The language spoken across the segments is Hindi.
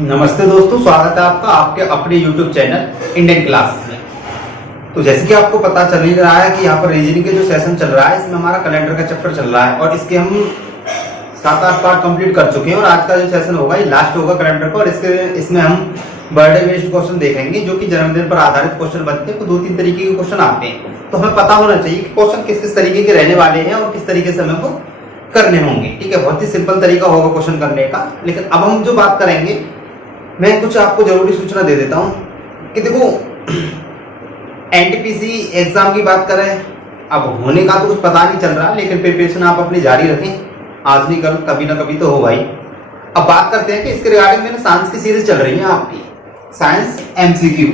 नमस्ते दोस्तों, स्वागत है आपका आपके अपने YouTube चैनल इंडियन क्लासेस में। तो जैसे कि आपको पता चल ही रहा है कि यहाँ पर रीजनिंग के जो सेशन चल रहा है इसमें हमारा कैलेंडर का चैप्टर चल रहा है और इसके हम 7-8 पार्ट कंप्लीट कर चुके हैं और आज का जो सेशन होगा ये लास्ट होगा कैलेंडर का। और इसमें हम बर्थडे बेस्ड क्वेश्चन देखेंगे जो कि जन्मदिन पर आधारित क्वेश्चन बनते हैं। तो 2-3 तरीके के क्वेश्चन आते हैं, तो हमें पता होना चाहिए कि क्वेश्चन किस किस तरीके के रहने वाले हैं और किस तरीके से हमें वो करने होंगे। ठीक है, बहुत ही सिंपल तरीका होगा क्वेश्चन करने का। लेकिन अब हम जो बात करेंगे, मैं कुछ आपको जरूरी सूचना दे देता हूं कि देखो एनटीपीसी एग्जाम की बात करें, अब होने का तो कुछ पता नहीं चल रहा, लेकिन प्रिपरेशन आप अपनी जारी रखें, आज नहीं कल कभी ना कभी तो हो भाई। अब बात करते हैं कि इसके रिगार्डिंग में साइंस की सीरीज चल रही है आपकी, साइंस एमसीक्यू।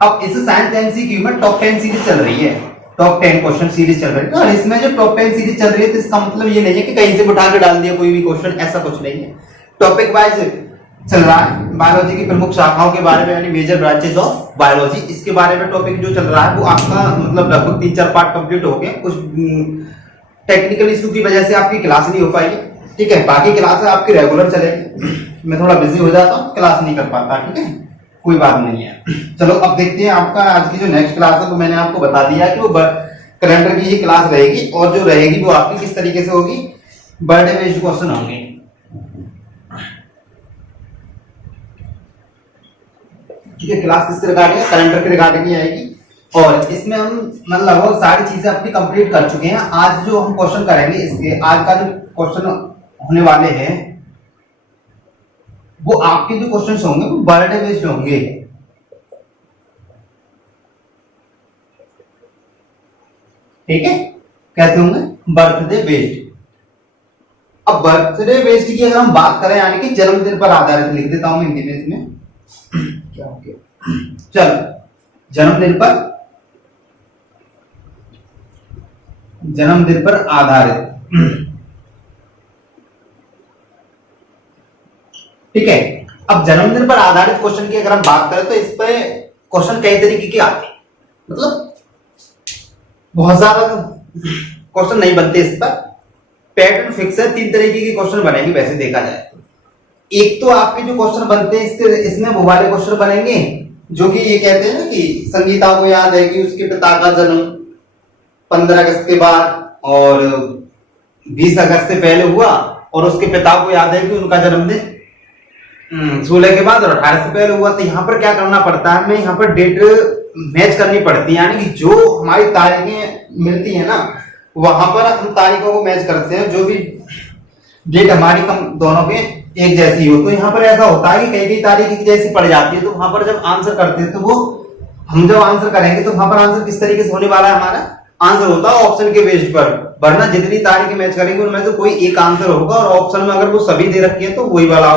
अब इस साइंस एमसीक्यू में टॉप 10 सीरीज चल रही है, टॉप 10 क्वेश्चन सीरीज चल रही है। और इसमें जो टॉप 10 सीरीज चल रही है तो इसका मतलब ये नहीं है कि कहीं से उठा के डाल दिया कोई भी क्वेश्चन, ऐसा कुछ नहीं है। टॉपिक वाइज चल रहा है, बायोलॉजी की प्रमुख शाखाओं के बारे में यानी मेजर ब्रांचेस ऑफ बायोलॉजी, इसके बारे में टॉपिक जो चल रहा है वो आपका मतलब लगभग 3-4 पार्ट कंप्लीट हो गए। कुछ टेक्निकल इशू की वजह से आपकी क्लास नहीं हो पाई है, ठीक है। बाकी क्लास आपकी रेगुलर चलेगी, मैं थोड़ा बिजी हो जाता हूँ, क्लास नहीं कर पाता, ठीक है, कोई बात नहीं है। चलो अब देखते हैं आपका आज की जो नेक्स्ट क्लास है, तो मैंने आपको बता दिया कि वो कैलेंडर की ही क्लास रहेगी और जो रहेगी वो आपकी किस तरीके से होगी, बर्थडे बेस्ड क्वेश्चन होंगे। ठीक है, क्लास किसके रिगार्डिंग है, कैलेंडर के रिगार्डिंग ही आएगी। और इसमें हम मतलब लगभग सारी चीजें अपनी कंप्लीट कर चुके हैं। आज जो हम क्वेश्चन करेंगे, इसके आज का जो क्वेश्चन होने वाले हैं वो आपके जो क्वेश्चंस होंगे वो बर्थडे बेस्ड होंगे। ठीक है, कहते होंगे बर्थडे बेस्ड। अब बर्थडे बेस्ड की अगर हम बात करें यानी कि जन्मदिन पर आधारित, लिख देता हूं मैं हिंदी में इसमें क्या हो गया, चलो जन्मदिन पर आधारित। ठीक है, अब जन्मदिन पर आधारित क्वेश्चन की अगर हम बात करें तो इस पे क्वेश्चन कई तरीके के आते हैं, मतलब बहुत ज्यादा क्वेश्चन नहीं बनते इस पर, पैटर्न फिक्स है। 3 तरीके के क्वेश्चन बनेंगे वैसे देखा जाए तो। एक तो आपके जो क्वेश्चन बनते हैं इसमें वो वाले क्वेश्चन बनेंगे जो कि ये कहते हैं ना कि संगीता को याद है कि उसके पिता का जन्म 15 अगस्त के बाद और 20 अगस्त से पहले हुआ, और उसके पिता को याद है कि उनका जन्मदिन 16 के बाद और 18 से पहले हुआ। तो यहाँ पर क्या करना पड़ता है, हमें यहाँ पर डेट मैच करनी पड़ती है, यानी कि जो हमारी तारीखें मिलती है ना वहां पर हम तारीखों को मैच करते हैं, जो भी डेट हमारी दोनों के एक जैसी हो। तो यहाँ पर ऐसा होता है कि कई तारीख एक जैसी पड़ जाती है, तो वहां पर जब आंसर करते हैं तो वो हम जब आंसर करेंगे तो वहां पर आंसर किस तरीके से होने वाला है, हमारा आंसर होता है ऑप्शन के बेस पर, वरना जितनी तारीखें मैच करेंगे उनमें से कोई एक आंसर होगा और ऑप्शन में अगर वो सभी दे रखी है तो वही वाला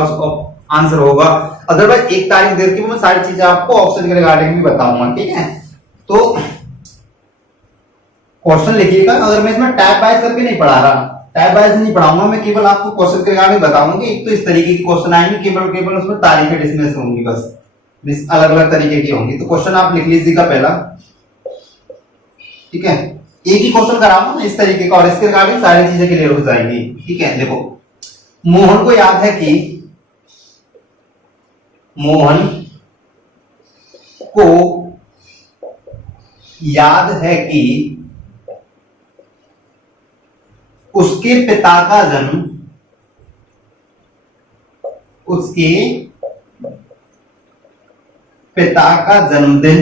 आंसर होगा। अदरवाइज एक तारीख दे रखी है, मैं सारी चीजें आपको ऑप्शन के रिगार्डिंग भी बताऊंगा, ठीक है। तो क्वेश्चन लिखिएगा, अगर मैं इसमें टाइप वाइज करके नहीं पढ़ा रहा, टाइप वाइज नहीं पढ़ाऊंगा, मैं केवल आपको क्वेश्चन के रिगार्डिंग बताऊंगा। एक तो इस तरीके के क्वेश्चन आएंगे, केवल उसमें तारीखें डिस्मिस होंगी, बस अलग अलग तरीके की होंगी। तो क्वेश्चन आप लिख लीजिएगा पहला, ठीक है, एक ही क्वेश्चन कराऊंगा इस तरीके का और इसके रिगार्डिंग सारी चीजें क्लियर हो जाएंगी। ठीक है, देखो मोहन को याद है कि उसके पिता का जन्मदिन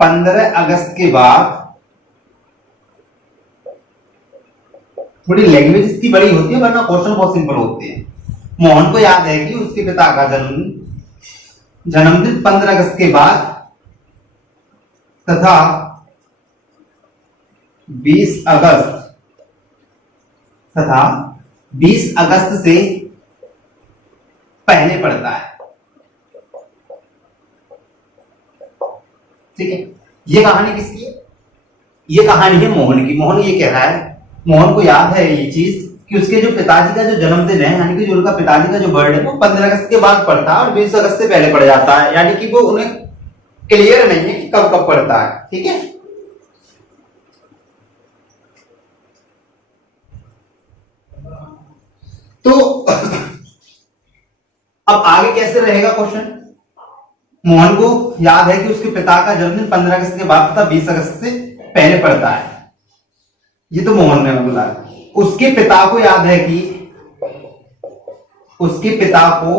15 अगस्त के बाद, थोड़ी लैंग्वेज इसकी बड़ी होती है वरना क्वेश्चन बहुत सिंपल होते हैं। मोहन को याद है कि उसके पिता का जन्मदिन 15 अगस्त के बाद तथा 20 अगस्त से पहले पड़ता है। ठीक है, ये कहानी किसकी है, ये कहानी है मोहन की। मोहन ये कह रहा है, मोहन को याद है ये चीज कि उसके जो पिताजी का जो जन्मदिन है, यानी कि जो उनका पिताजी का जो बर्थडे है वो 15 अगस्त के बाद पड़ता है और 20 अगस्त से पहले पड़ जाता है, यानी कि वो उन्हें क्लियर नहीं है कि कब कब पड़ता है। ठीक है, तो अब आगे कैसे रहेगा क्वेश्चन। मोहन को याद है कि उसके पिता का जन्मदिन 15 अगस्त के बाद तथा 20 अगस्त से पहले पड़ता है। ये तो मोहन ने बोला। उसके पिता को याद है कि उसके पिता को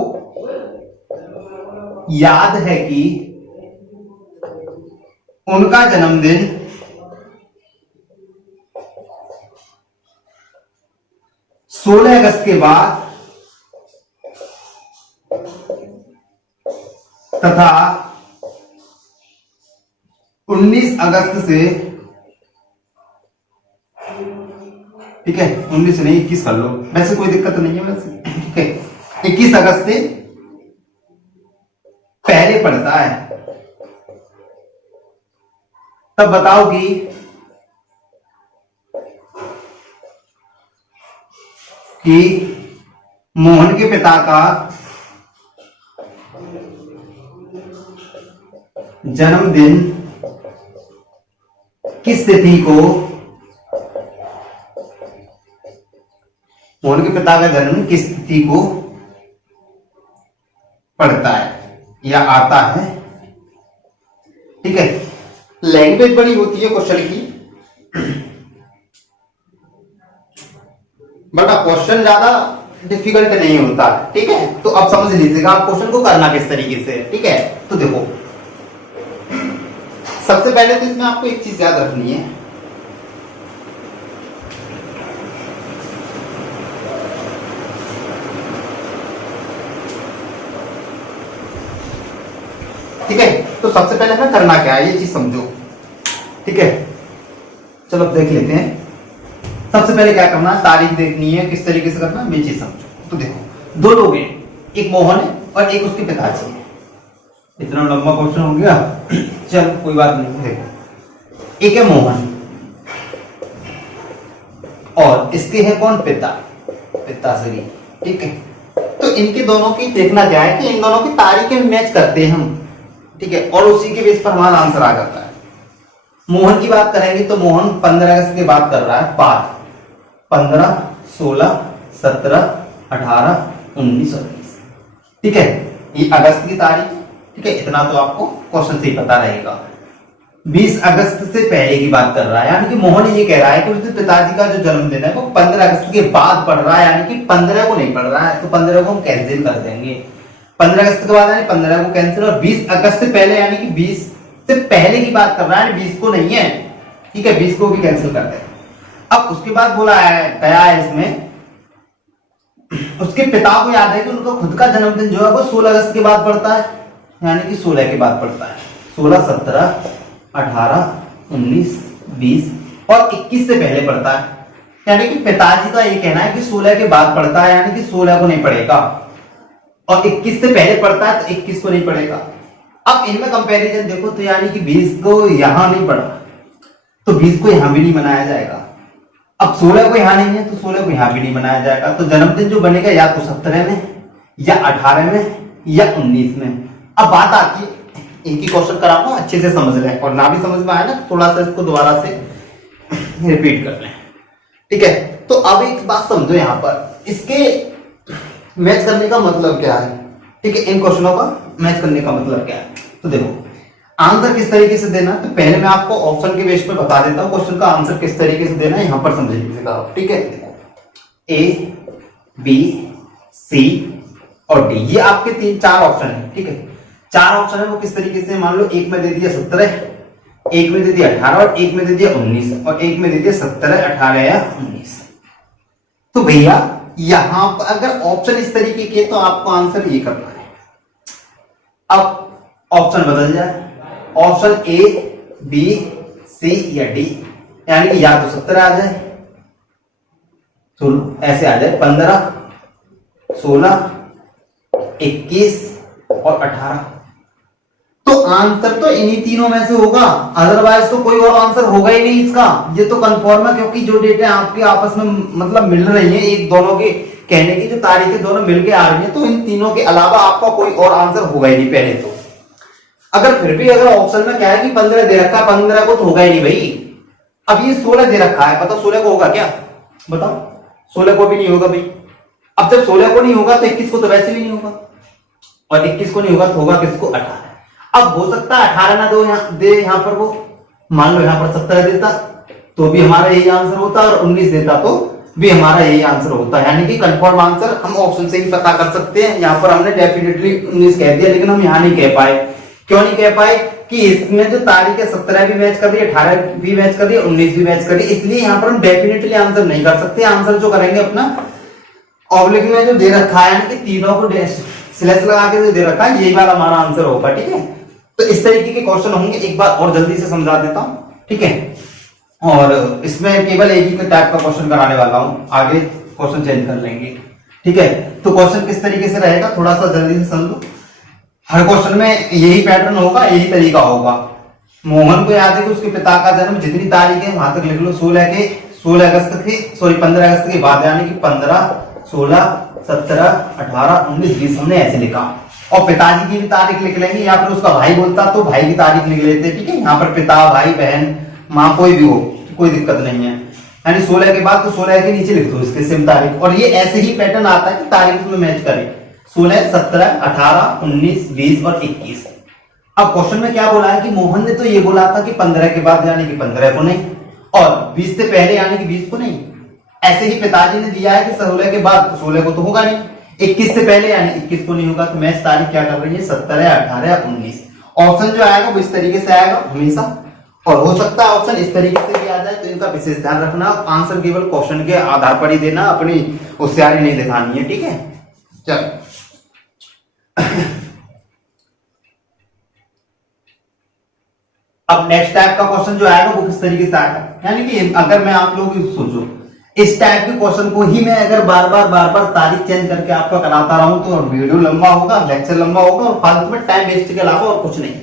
याद है कि उनका जन्मदिन 16 अगस्त के बाद तथा 19 अगस्त से, ठीक है 19 नहीं 21 कर लो, वैसे कोई दिक्कत नहीं है वैसे, ठीक है 21 अगस्त से पहले पड़ता है। तब बताओ कि मोहन के पिता का जन्मदिन किस तिथि को, मोहन के पिता का जन्म किस तिथि को पड़ता है या आता है, ठीक है। लैंग्वेज बड़ी होती है क्वेश्चन की, बट क्वेश्चन ज्यादा डिफिकल्ट नहीं होता, ठीक है। तो अब समझ लीजिएगा आप क्वेश्चन को करना किस तरीके से, ठीक है। तो देखो सबसे पहले तो इसमें आपको एक चीज याद रखनी है, ठीक है। तो सबसे पहले हमें करना क्या है ये चीज समझो, ठीक है। चलो अब देख लेते हैं। सबसे पहले क्या करना है, तारीख देखनी है, किस तरीके से करना है ये चीज समझो। तो देखो दो लोग हैं, एक मोहन है और एक उसके पिताजी है। इतना लंबा क्वेश्चन हो गया, चल कोई बात नहीं। देखो एक है मोहन और इसके है कौन, पिताश्री, ठीक है। तो इनके दोनों की देखना क्या है कि इन दोनों की तारीखें मैच करते हैं हम, ठीक है, और उसी के बेस पर हमारा आंसर आ जाता है। मोहन की बात करेंगे तो मोहन 15 अगस्त की बात कर रहा है, 15, 16, 17, 18, 19 और 20, ठीक है। ये अगस्त की तारीख, ठीक है, इतना तो आपको क्वेश्चन से ही पता रहेगा। 20 अगस्त से पहले की बात कर रहा है, यानी कि मोहन ये कह रहा है कि उसके पिताजी का जो जन्मदिन है वो 15 अगस्त के बाद पड़ रहा है, यानी कि 15 को नहीं पड़ रहा है, तो 15 को हम कैंसिल कर देंगे। 15 अगस्त के बाद यानी 15 को कैंसिल, और 20 अगस्त से पहले यानी कि 20 से पहले की बात कर रहा है, 20 को नहीं है, ठीक है, 20 को भी कैंसिल कर दें। अब उसके बाद बोला है गया है इसमें, उसके पिता को याद है कि उनका खुद का जन्मदिन जो है वो 16 अगस्त के बाद पड़ता है, यानी कि 16 के बाद पड़ता है। 16, 17, 18, 19, 20 और 21 से पहले पड़ता है, यानी कि पिताजी का ये कहना है कि 16 के बाद पड़ता है, यानी कि 16 को नहीं पड़ेगा, और 21 से पहले पड़ता है तो 21 को नहीं पड़ेगा। अब इनमें कंपैरिजन देखो तो यानी कि 20 को यहां नहीं पड़ा तो 20 को यहां भी नहीं बनाया जाएगा। अब 16 को यहां नहीं है तो 16 को यहां भी नहीं बनाया जाएगा। तो जन्मदिन जो बनेगा या तो 17 में या 18 में या 19 में। अब बात आती है, एक ही क्वेश्चन कराऊंगा, अच्छे से समझ लें, और ना भी समझ में आए ना थोड़ा सा इसको दोबारा से रिपीट कर लें, ठीक है। तो अब एक बात समझो, यहाँ पर इसके मैच करने का मतलब क्या है, ठीक है, इन क्वेश्चनों का मैच करने का मतलब क्या है। तो देखो आंसर किस तरीके से देना, तो पहले मैं आपको ऑप्शन के बेस पे बता देता हूं क्वेश्चन का आंसर किस तरीके से देना है, यहां पर समझ लीजिएगा, ठीक है। ए, बी, सी और डी, ये आपके 4 ऑप्शन है, ठीक है। 4 ऑप्शन है वो किस तरीके से, मान लो एक में दे दिया 17, एक में दे दिया 18 और एक में दे दिया 19 और एक में दे दिया 17, 18 या 19। तो भैया यहां पर अगर ऑप्शन इस तरीके के तो आपको आंसर ये करना है। अब ऑप्शन बदल जाए, ऑप्शन ए, बी, सी या डी, यानी कि या तो 17 आ जाए, तो ऐसे आ जाए 15, 16, 21 और 18। तो आंसर तो इन्हीं तीनों में से होगा, अदरवाइज तो कोई और आंसर होगा ही नहीं इसका। ये तो कंफर्म है, क्योंकि जो डेटे आपके आपस में मतलब मिल रही है, एक दोनों के कहने की जो तारीखें दोनों मिलके आ रही है, तो इन तीनों के अलावा आपका कोई और आंसर होगा ही नहीं पहले तो। अगर फिर भी अगर ऑप्शन में क्या है कि 15 दे रखा है, 15 को तो होगा ही नहीं भाई। अब ये 16 दे रखा है, बताओ 16 को होगा क्या, बताओ 16 को भी नहीं होगा भाई, अब जब 16 को नहीं होगा तो 21 को तो वैसे भी नहीं होगा, और 21 को नहीं होगा तो होगा किसको? 18। अब हो सकता है 18 ना दो दे यहाँ पर, वो मान लो यहाँ पर 17 देता तो भी हमारा यही आंसर होता, और 19 देता तो भी हमारा यही आंसर होता है। यानी कि कंफर्म आंसर हम ऑप्शन से ही पता कर सकते हैं। यहाँ पर हमने डेफिनेटली 19 कह दिया, लेकिन हम यहाँ नहीं कह पाए। क्यों नहीं कह पाए? कि इसमें जो तारीख है 17 भी मैच कर रही है, 18 भी मैच कर रही है, 19 भी मैच कर रही है, इसलिए यहाँ पर हम डेफिनेटली आंसर नहीं कर सकते। आंसर जो करेंगे अपना ऑब्लिक में जो दे रखा है, यानी कि तीनों को स्लैश लगा के जो दे रखा है, यही वाला हमारा आंसर होगा। ठीक है, तो इस तरीके के क्वेश्चन होंगे। एक बार और जल्दी से समझा देता हूं, ठीक है। और इसमें केवल एक ही टाइप का क्वेश्चन कराने वाला हूं, आगे क्वेश्चन चेंज कर लेंगे। ठीक है, तो क्वेश्चन किस तरीके से रहेगा थोड़ा सा जल्दी से समझो। हर क्वेश्चन में यही पैटर्न होगा, यही तरीका होगा। मोहन को याद है कि उसके पिता का जन्म जितनी तारीख है वहां तक लिख लो, 16 अगस्त के, सॉरी 15 अगस्त के बाद, यानी कि 15, 16, 17, 18, 19, 20 हमने ऐसे लिखा। और पिताजी की भी तारीख लिख लेंगे, या फिर उसका भाई बोलता तो भाई की तारीख लिख लेते। ठीक है, यहाँ पर पिता, भाई, बहन, माँ कोई भी हो, कोई दिक्कत नहीं है। यानी 16 के बाद तो 16 के नीचे लिख दो इसके सेम तारीख, और ये ऐसे ही पैटर्न आता है कि तारीख में मैच करे, 16, 17, 18, 19, 20 और 21। अब क्वेश्चन में क्या बोला है कि मोहन ने तो ये बोला था कि 15 के बाद यानी कि 15 को नहीं, और 20 से पहले यानी कि 20 को नहीं। ऐसे ही पिताजी ने दिया है कि 16 के बाद तो 16 को तो होगा नहीं, 21 से पहले यानी 21 को नहीं होगा। तो मैच तारीख क्या कर रही है? 17, 18, 19। ऑप्शन जो आएगा वो इस तरीके से आएगा हमेशा, और हो सकता है ऑप्शन इस तरीके से भी आ जाए, तो इनका विशेष ध्यान रखना। आंसर केवल क्वेश्चन के आधार पर ही देना, अपनी होशियारी नहीं दिखानी है। ठीक है, चलो अब नेक्स्ट टाइप का क्वेश्चन जो आएगा वो किस तरीके से आएगा, यानी कि अगर मैं आप लोग सोचो इस टाइप के क्वेश्चन को ही मैं अगर बार बार तारीख चेंज करके आपका कराता रहूं तो वीडियो लंबा होगा, लेक्चर लंबा होगा, और फालतू में टाइम वेस्ट के अलावा और कुछ नहीं।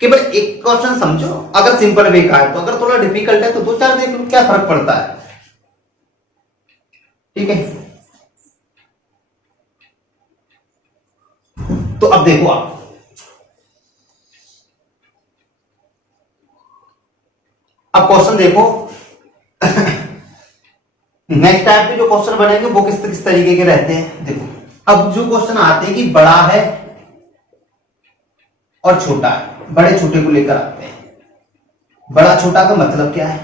केवल एक क्वेश्चन समझो, अगर सिंपल वे का है तो, अगर थोड़ा डिफिकल्ट है तो 2-4 देख लो, क्या फर्क पड़ता है। ठीक है, तो अब देखो आप, अब क्वेश्चन देखो नेक्स्ट टाइप के जो क्वेश्चन बनेंगे वो किस तरीके के रहते हैं। देखो अब जो क्वेश्चन आते हैं कि बड़ा है और छोटा है, बड़े छोटे को लेकर आते हैं। बड़ा छोटा का मतलब क्या है?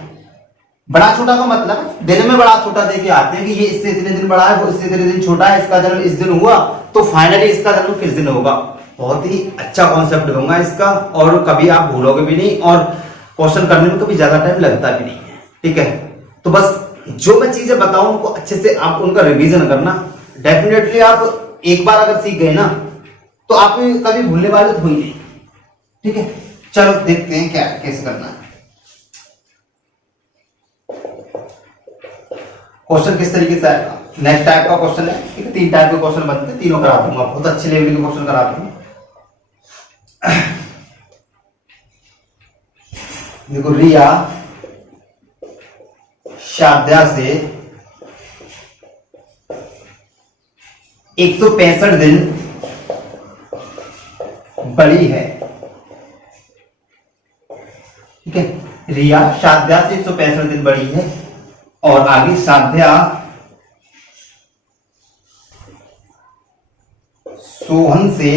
बड़ा छोटा का मतलब दिन में बड़ा छोटा देके आते हैं कि ये इससे इतने दिन बड़ा है, वो इससे इतने दिन छोटा है, इसका जन्म इस दिन हुआ तो फाइनली इसका जन्म किस दिन होगा। बहुत ही अच्छा कॉन्सेप्ट दूंगा इसका, और कभी आप भूलोगे भी नहीं, और क्वेश्चन करने में कभी ज्यादा टाइम लगता भी नहीं है। ठीक है, तो बस जो मैं चीजें बताऊं उनको अच्छे से आप उनका रिवीजन करना। डेफिनेटली आप एक बार अगर सीख गए ना तो आप कभी भूलने वाले तो हुई नहीं। ठीक है, चलो देखते हैं क्या कैसे करना है। क्वेश्चन किस तरीके से आएगा, नेक्स्ट टाइप का क्वेश्चन है। ठीक है, 3 टाइप के क्वेश्चन बनते हैं, तीनों करा दूंगा, बहुत अच्छे लेवल के क्वेश्चन करा दूंगा। देखो, रिया शाद्या से 165 दिन बड़ी है। ठीक है, रिया शाद्या से 165 दिन बड़ी है, और आगे शाद्या सोहन से,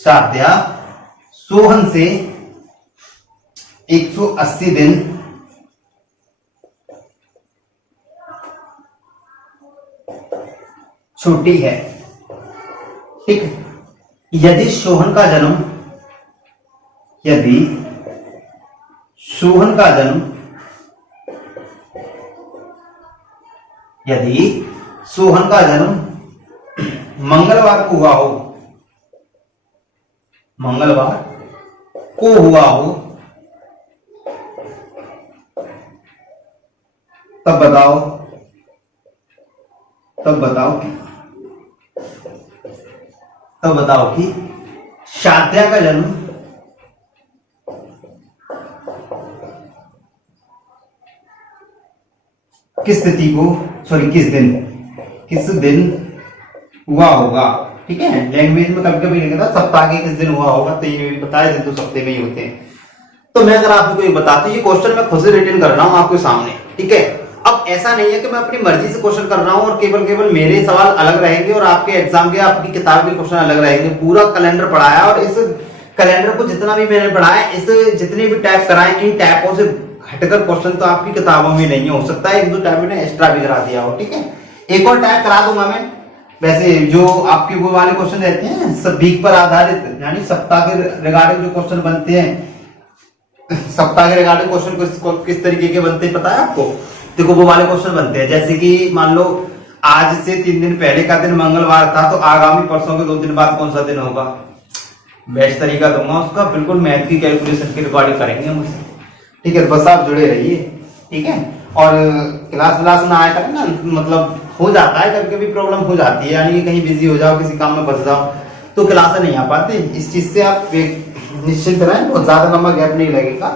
शाद्या सोहन से 180 दिन छोटी है। ठीक है, यदि सोहन का जन्म, यदि सोहन का जन्म, यदि सोहन का जन्म मंगलवार को हुआ हो, मंगलवार को हुआ हो, तब बताओ, तब बताओ कि शाद्या का जन्म किस तिथि को, सॉरी किस दिन हुआ होगा। ठीक है, लैंग्वेज में कभी कभी लिखा था सप्ताह के किस दिन हुआ होगा, तो ये भी बताया, दिन तो सप्ताह में ही होते हैं। तो मैं अगर आपको ये बताती, ये क्वेश्चन मैं खुद से रिटर्न कर रहा हूं आपके सामने। ठीक है, अब ऐसा नहीं है कि मैं अपनी मर्जी से क्वेश्चन कर रहा हूं और केवल केवल मेरे सवाल अलग रहेंगे और आपके एग्जाम के आपकी किताब के क्वेश्चन अलग रहेंगे। पूरा कैलेंडर पढ़ाया और इस कैलेंडर को जितना भी मैंने पढ़ाया, इस जितने भी टैप कराए, इन टैपों से हटकर क्वेश्चन तो आपकी किताबों में नहीं हो सकता है। 1-2 टैप मैंने एक्स्ट्रा भी करा दिया हो, ठीक है। एक और टैप करा दूंगा मैं। वैसे जो आपके वो वाले क्वेश्चन रहते हैं वीक पर आधारित, यानी सप्ताह के रिगार्डिंग जो क्वेश्चन बनते हैं, सप्ताह के रिगार्डिंग क्वेश्चन किस तरीके के बनते हैं पता है आपको? देखो वो वाले क्वेश्चन बनते हैं जैसे कि मान लो आज से 3 दिन पहले का दिन मंगलवार था, तो आगामी परसों के 2 दिन बाद कौन सा दिन होगा? बेस्ट तरीका दूंगा उसका, बिल्कुल मैथ की कैलकुलेशन की रिकॉर्डिंग करेंगे हम उससे, ठीक है। बस आप जुड़े रहिए, ठीक है। और क्लास में आया करें ना, मतलब हो जाता है कभी कभी प्रॉब्लम हो जाती है, यानी कि कहीं बिजी हो जाओ, किसी काम में फंस जाओ तो क्लास नहीं आ पाते। इस चीज से आप निश्चिंत रहें, बहुत ज्यादा लंबा गैप नहीं लगेगा,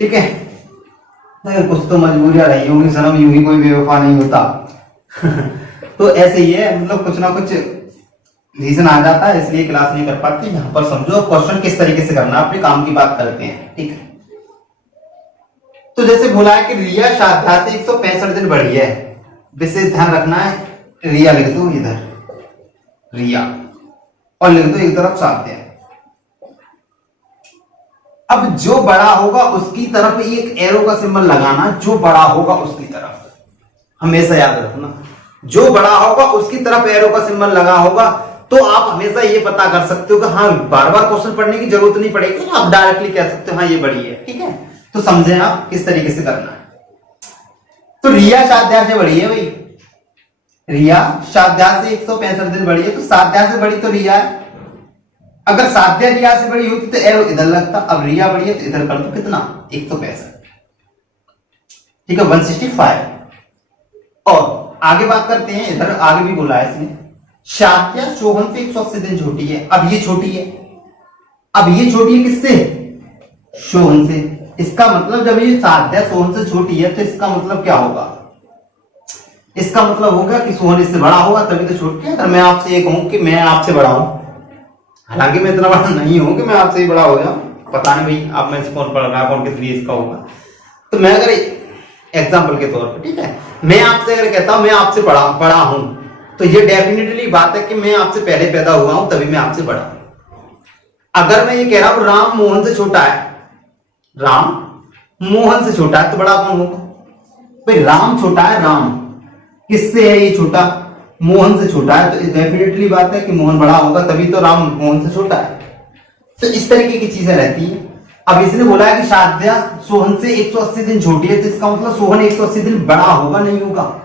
ठीक है। कुछ तो मजबूरियां रही होंगी, सनम यूं ही कोई बेवफा नहीं होता। तो ऐसे ही है, मतलब कुछ ना कुछ रीजन आ जाता है, इसलिए क्लास नहीं कर पाते। यहाँ पर समझो क्वेश्चन किस तरीके से करना, अपने काम की बात करते हैं, ठीक है। तो जैसे बोला है कि रिया शाद्या से 165 दिन बढ़ी है, विशेष ध्यान रखना है। रिया लिख दो इधर, रिया, और लिख दो एक तरफ शाद्या। अब जो बड़ा होगा उसकी तरफ एक एरो का सिंबल लगाना, जो बड़ा होगा उसकी तरफ, हमेशा याद रखना। जो बड़ा होगा उसकी तरफ एरो का सिंबल लगा होगा, तो आप हमेशा ये पता कर सकते हो कि हाँ, बार बार क्वेश्चन पढ़ने की जरूरत नहीं पड़ेगी, आप डायरेक्टली कह सकते हो हाँ ये बड़ी है, ठीक है। तो समझे आप किस तरीके से करना है। तो रिया शाद्या से बड़ी है भाई, रिया शाद्या से 165 दिन बड़ी है, तो शाद्या से बड़ी तो रिया है। अगर शाद्या रिया से बड़ी होती तो एरो इधर लगता, अब रिया बड़ी है तो इधर कर दो, कितना? 165, ठीक है, 165। और आगे बात करते हैं, इधर आगे भी बोला है इसने, शाद्या सोहन से 180 दिन छोटी है। अब ये छोटी है, अब ये छोटी है किससे? सोहन से। इसका मतलब जब ये शाद्या सोहन से छोटी है तो इसका मतलब क्या होगा? इसका मतलब होगा कि सोहन इससे बड़ा होगा तभी तो छोटी है। अगर मैं आपसे ये कहूं कि मैं आपसे बड़ा हूं, हालांकि मैं इतना बड़ा नहीं हूं कि मैं आपसे ही बड़ा हो जाऊं, पता नहीं भाई आप में से कौन पढ़ रहा है, कौन कितनी एज का होगा। तो मैं अगर एग्जाम्पल के तौर पर, ठीक है, मैं आपसे अगर कहता हूं मैं आपसे बड़ा हूं, तो ये डेफिनेटली बात है कि मैं आपसे पहले पैदा हुआ हूं तभी मैं आपसे बड़ा हूं। अगर मैं ये कह रहा हूं राम मोहन से छोटा है, राम मोहन से छोटा है, तो बड़ा कौन होगा भाई? राम छोटा है, राम किससे है ये छोटा? मोहन से छोटा है, तो डेफिनेटली बात है कि मोहन बड़ा होगा तभी तो राम मोहन से छोटा है। तो इस तरीके की चीजें रहती है। अब इसने बोला है कि शाद्या सोहन से 180 दिन छोटी है, तो इसका मतलब सोहन 180 दिन बड़ा होगा नहीं होगा,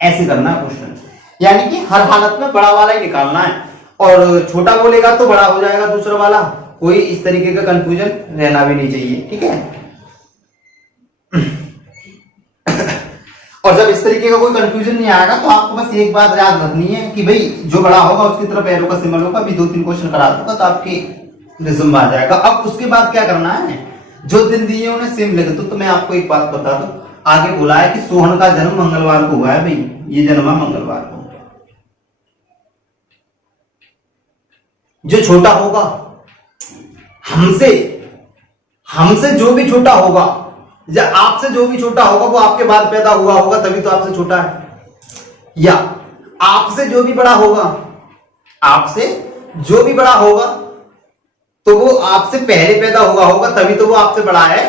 ऐसे करना है क्वेश्चन। यानी कि हर हालत में बड़ा वाला ही निकालना है, और छोटा बोलेगा तो बड़ा हो जाएगा दूसरा वाला। कोई इस तरीके का कंफ्यूजन रहना भी नहीं चाहिए, ठीक है। और जब इस तरीके का कोई कंफ्यूजन नहीं आएगा तो आपको बस एक बात याद रखनी है कि भाई जो बड़ा होगा उसकी तरफ एरो का सिंबल होगा। अभी 2-3 क्वेश्चन करा दूंगा तो आपके रिज्यूम में आ जाएगा। अब उसके बाद क्या करना है, जो दिन दिए उन्हें सेम लिख दो। तो मैं आपको एक बात बता दूं, आगे बोला है कि सोहन का जन्म मंगलवार को हुआ है भाई, ये जन्म है मंगलवार को। जो छोटा होगा हमसे जो भी छोटा होगा, या आपसे जो भी छोटा होगा वो आपके बाद पैदा हुआ होगा तभी तो आपसे छोटा है, या आपसे जो भी बड़ा होगा, आपसे जो भी बड़ा होगा तो वो आपसे पहले पैदा हुआ होगा तभी तो वो आपसे बड़ा है,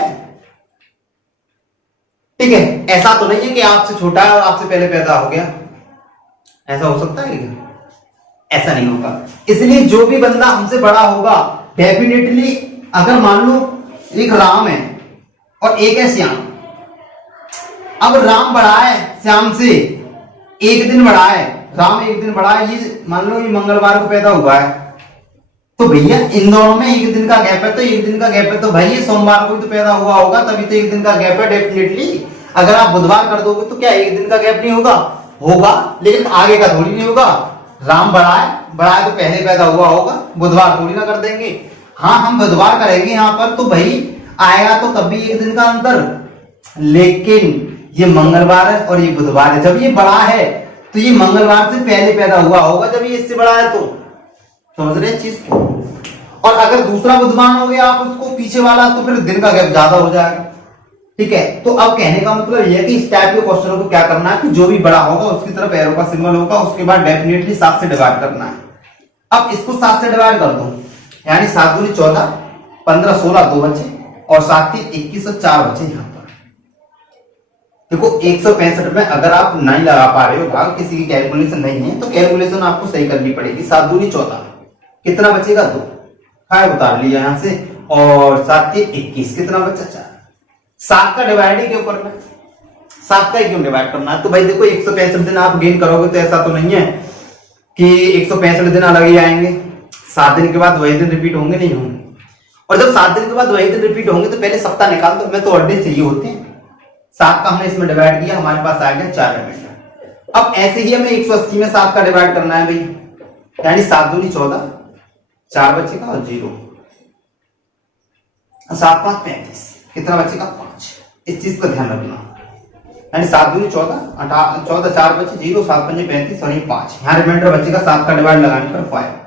ठीक है। ऐसा तो नहीं है कि आपसे छोटा है और आपसे पहले पैदा हो गया, ऐसा हो सकता है क्या? ऐसा नहीं होगा। इसलिए जो भी बंदा हमसे बड़ा होगा डेफिनेटली, अगर मान लो एक राम है और एक है श्याम, अब राम बड़ा है श्याम से, एक दिन बड़ा है, राम एक दिन बड़ा है, ये मान लो ये मंगलवार को पैदा हुआ है, तो भैया इन दोनों में एक दिन का गैप है, तो एक दिन का गैप है तो भाई ये सोमवार को भी तो पैदा हुआ होगा तभी तो एक दिन का गैप है डेफिनेटली। अगर आप बुधवार कर दोगे तो क्या एक दिन का गैप नहीं होगा? होगा, लेकिन आगे का थोड़ी नहीं होगा। राम बड़ा है तो पहले पैदा हुआ होगा, बुधवार थोड़ी ना कर देंगे। हाँ हम बुधवार करेंगे यहाँ पर तो भाई आएगा तो तब भी एक दिन का अंतर, लेकिन ये मंगलवार है और ये बुधवार है। जब ये बड़ा है तो ये मंगलवार से पहले पैदा हुआ होगा, जब ये इससे बड़ा है तो समझ रहे हैं चीज को। और अगर दूसरा बुधवार हो गया आप उसको पीछे वाला, तो फिर दिन का गैप ज्यादा हो जाएगा, ठीक है। तो अब कहने का मतलब यह है कि इस टाइप के क्वेश्चनों को क्या करना है कि जो भी बड़ा होगा उसकी तरफ एरो का सिंबल होगा, उसके बाद डेफिनेटली 7 से डिवाइड करना है। अब इसको 7 से डिवाइड कर दो, यानी 7 दूनी 14, 15 16 2 बचे और 7 3 21 और 4 बचे। यहाँ पर देखो 165 में अगर आप नहीं लगा पा रहे हो भाग, किसी की कैलकुलेशन नहीं है तो कैलकुलेशन आपको सही करनी पड़ेगी। 7 दूनी 14, कितना बचेगा 2, 5 उतार लिया यहाँ से, और 7 3 21, कितना बचा 4। 7 का डिवाइड ही क्यों करना है, 7 का ही क्यों डिवाइड करना है। तो भाई देखो 165 दिन आप गेन करोगे तो ऐसा तो नहीं है कि 165 दिन अलग ही आएंगे, 7 दिन के बाद वही दिन रिपीट होंगे नहीं होंगे। और जब 7 दिन के बाद वही दिन रिपीट होंगे तो पहले सप्ताह निकाल दो, हमें तो ऑड डे चाहिए होते हैं। 7 का हमने इसमें डिवाइड किया, हमारे पास आ गया 4 रिमाइंडर। अब ऐसे ही हमें 180 में 7 का डिवाइड करना है भाई, यानी 7 दूनी 14, 4 बचेगा और 0, 7 5 35, कितना बचेगा 5। इस चीज का ध्यान रखना, यानी 7 दूनी 14, 14 4 बचे 0, 7 5 35 और 5, यहाँ रिमाइंडर बचेगा 7 का डिवाइड लगाने पर 5।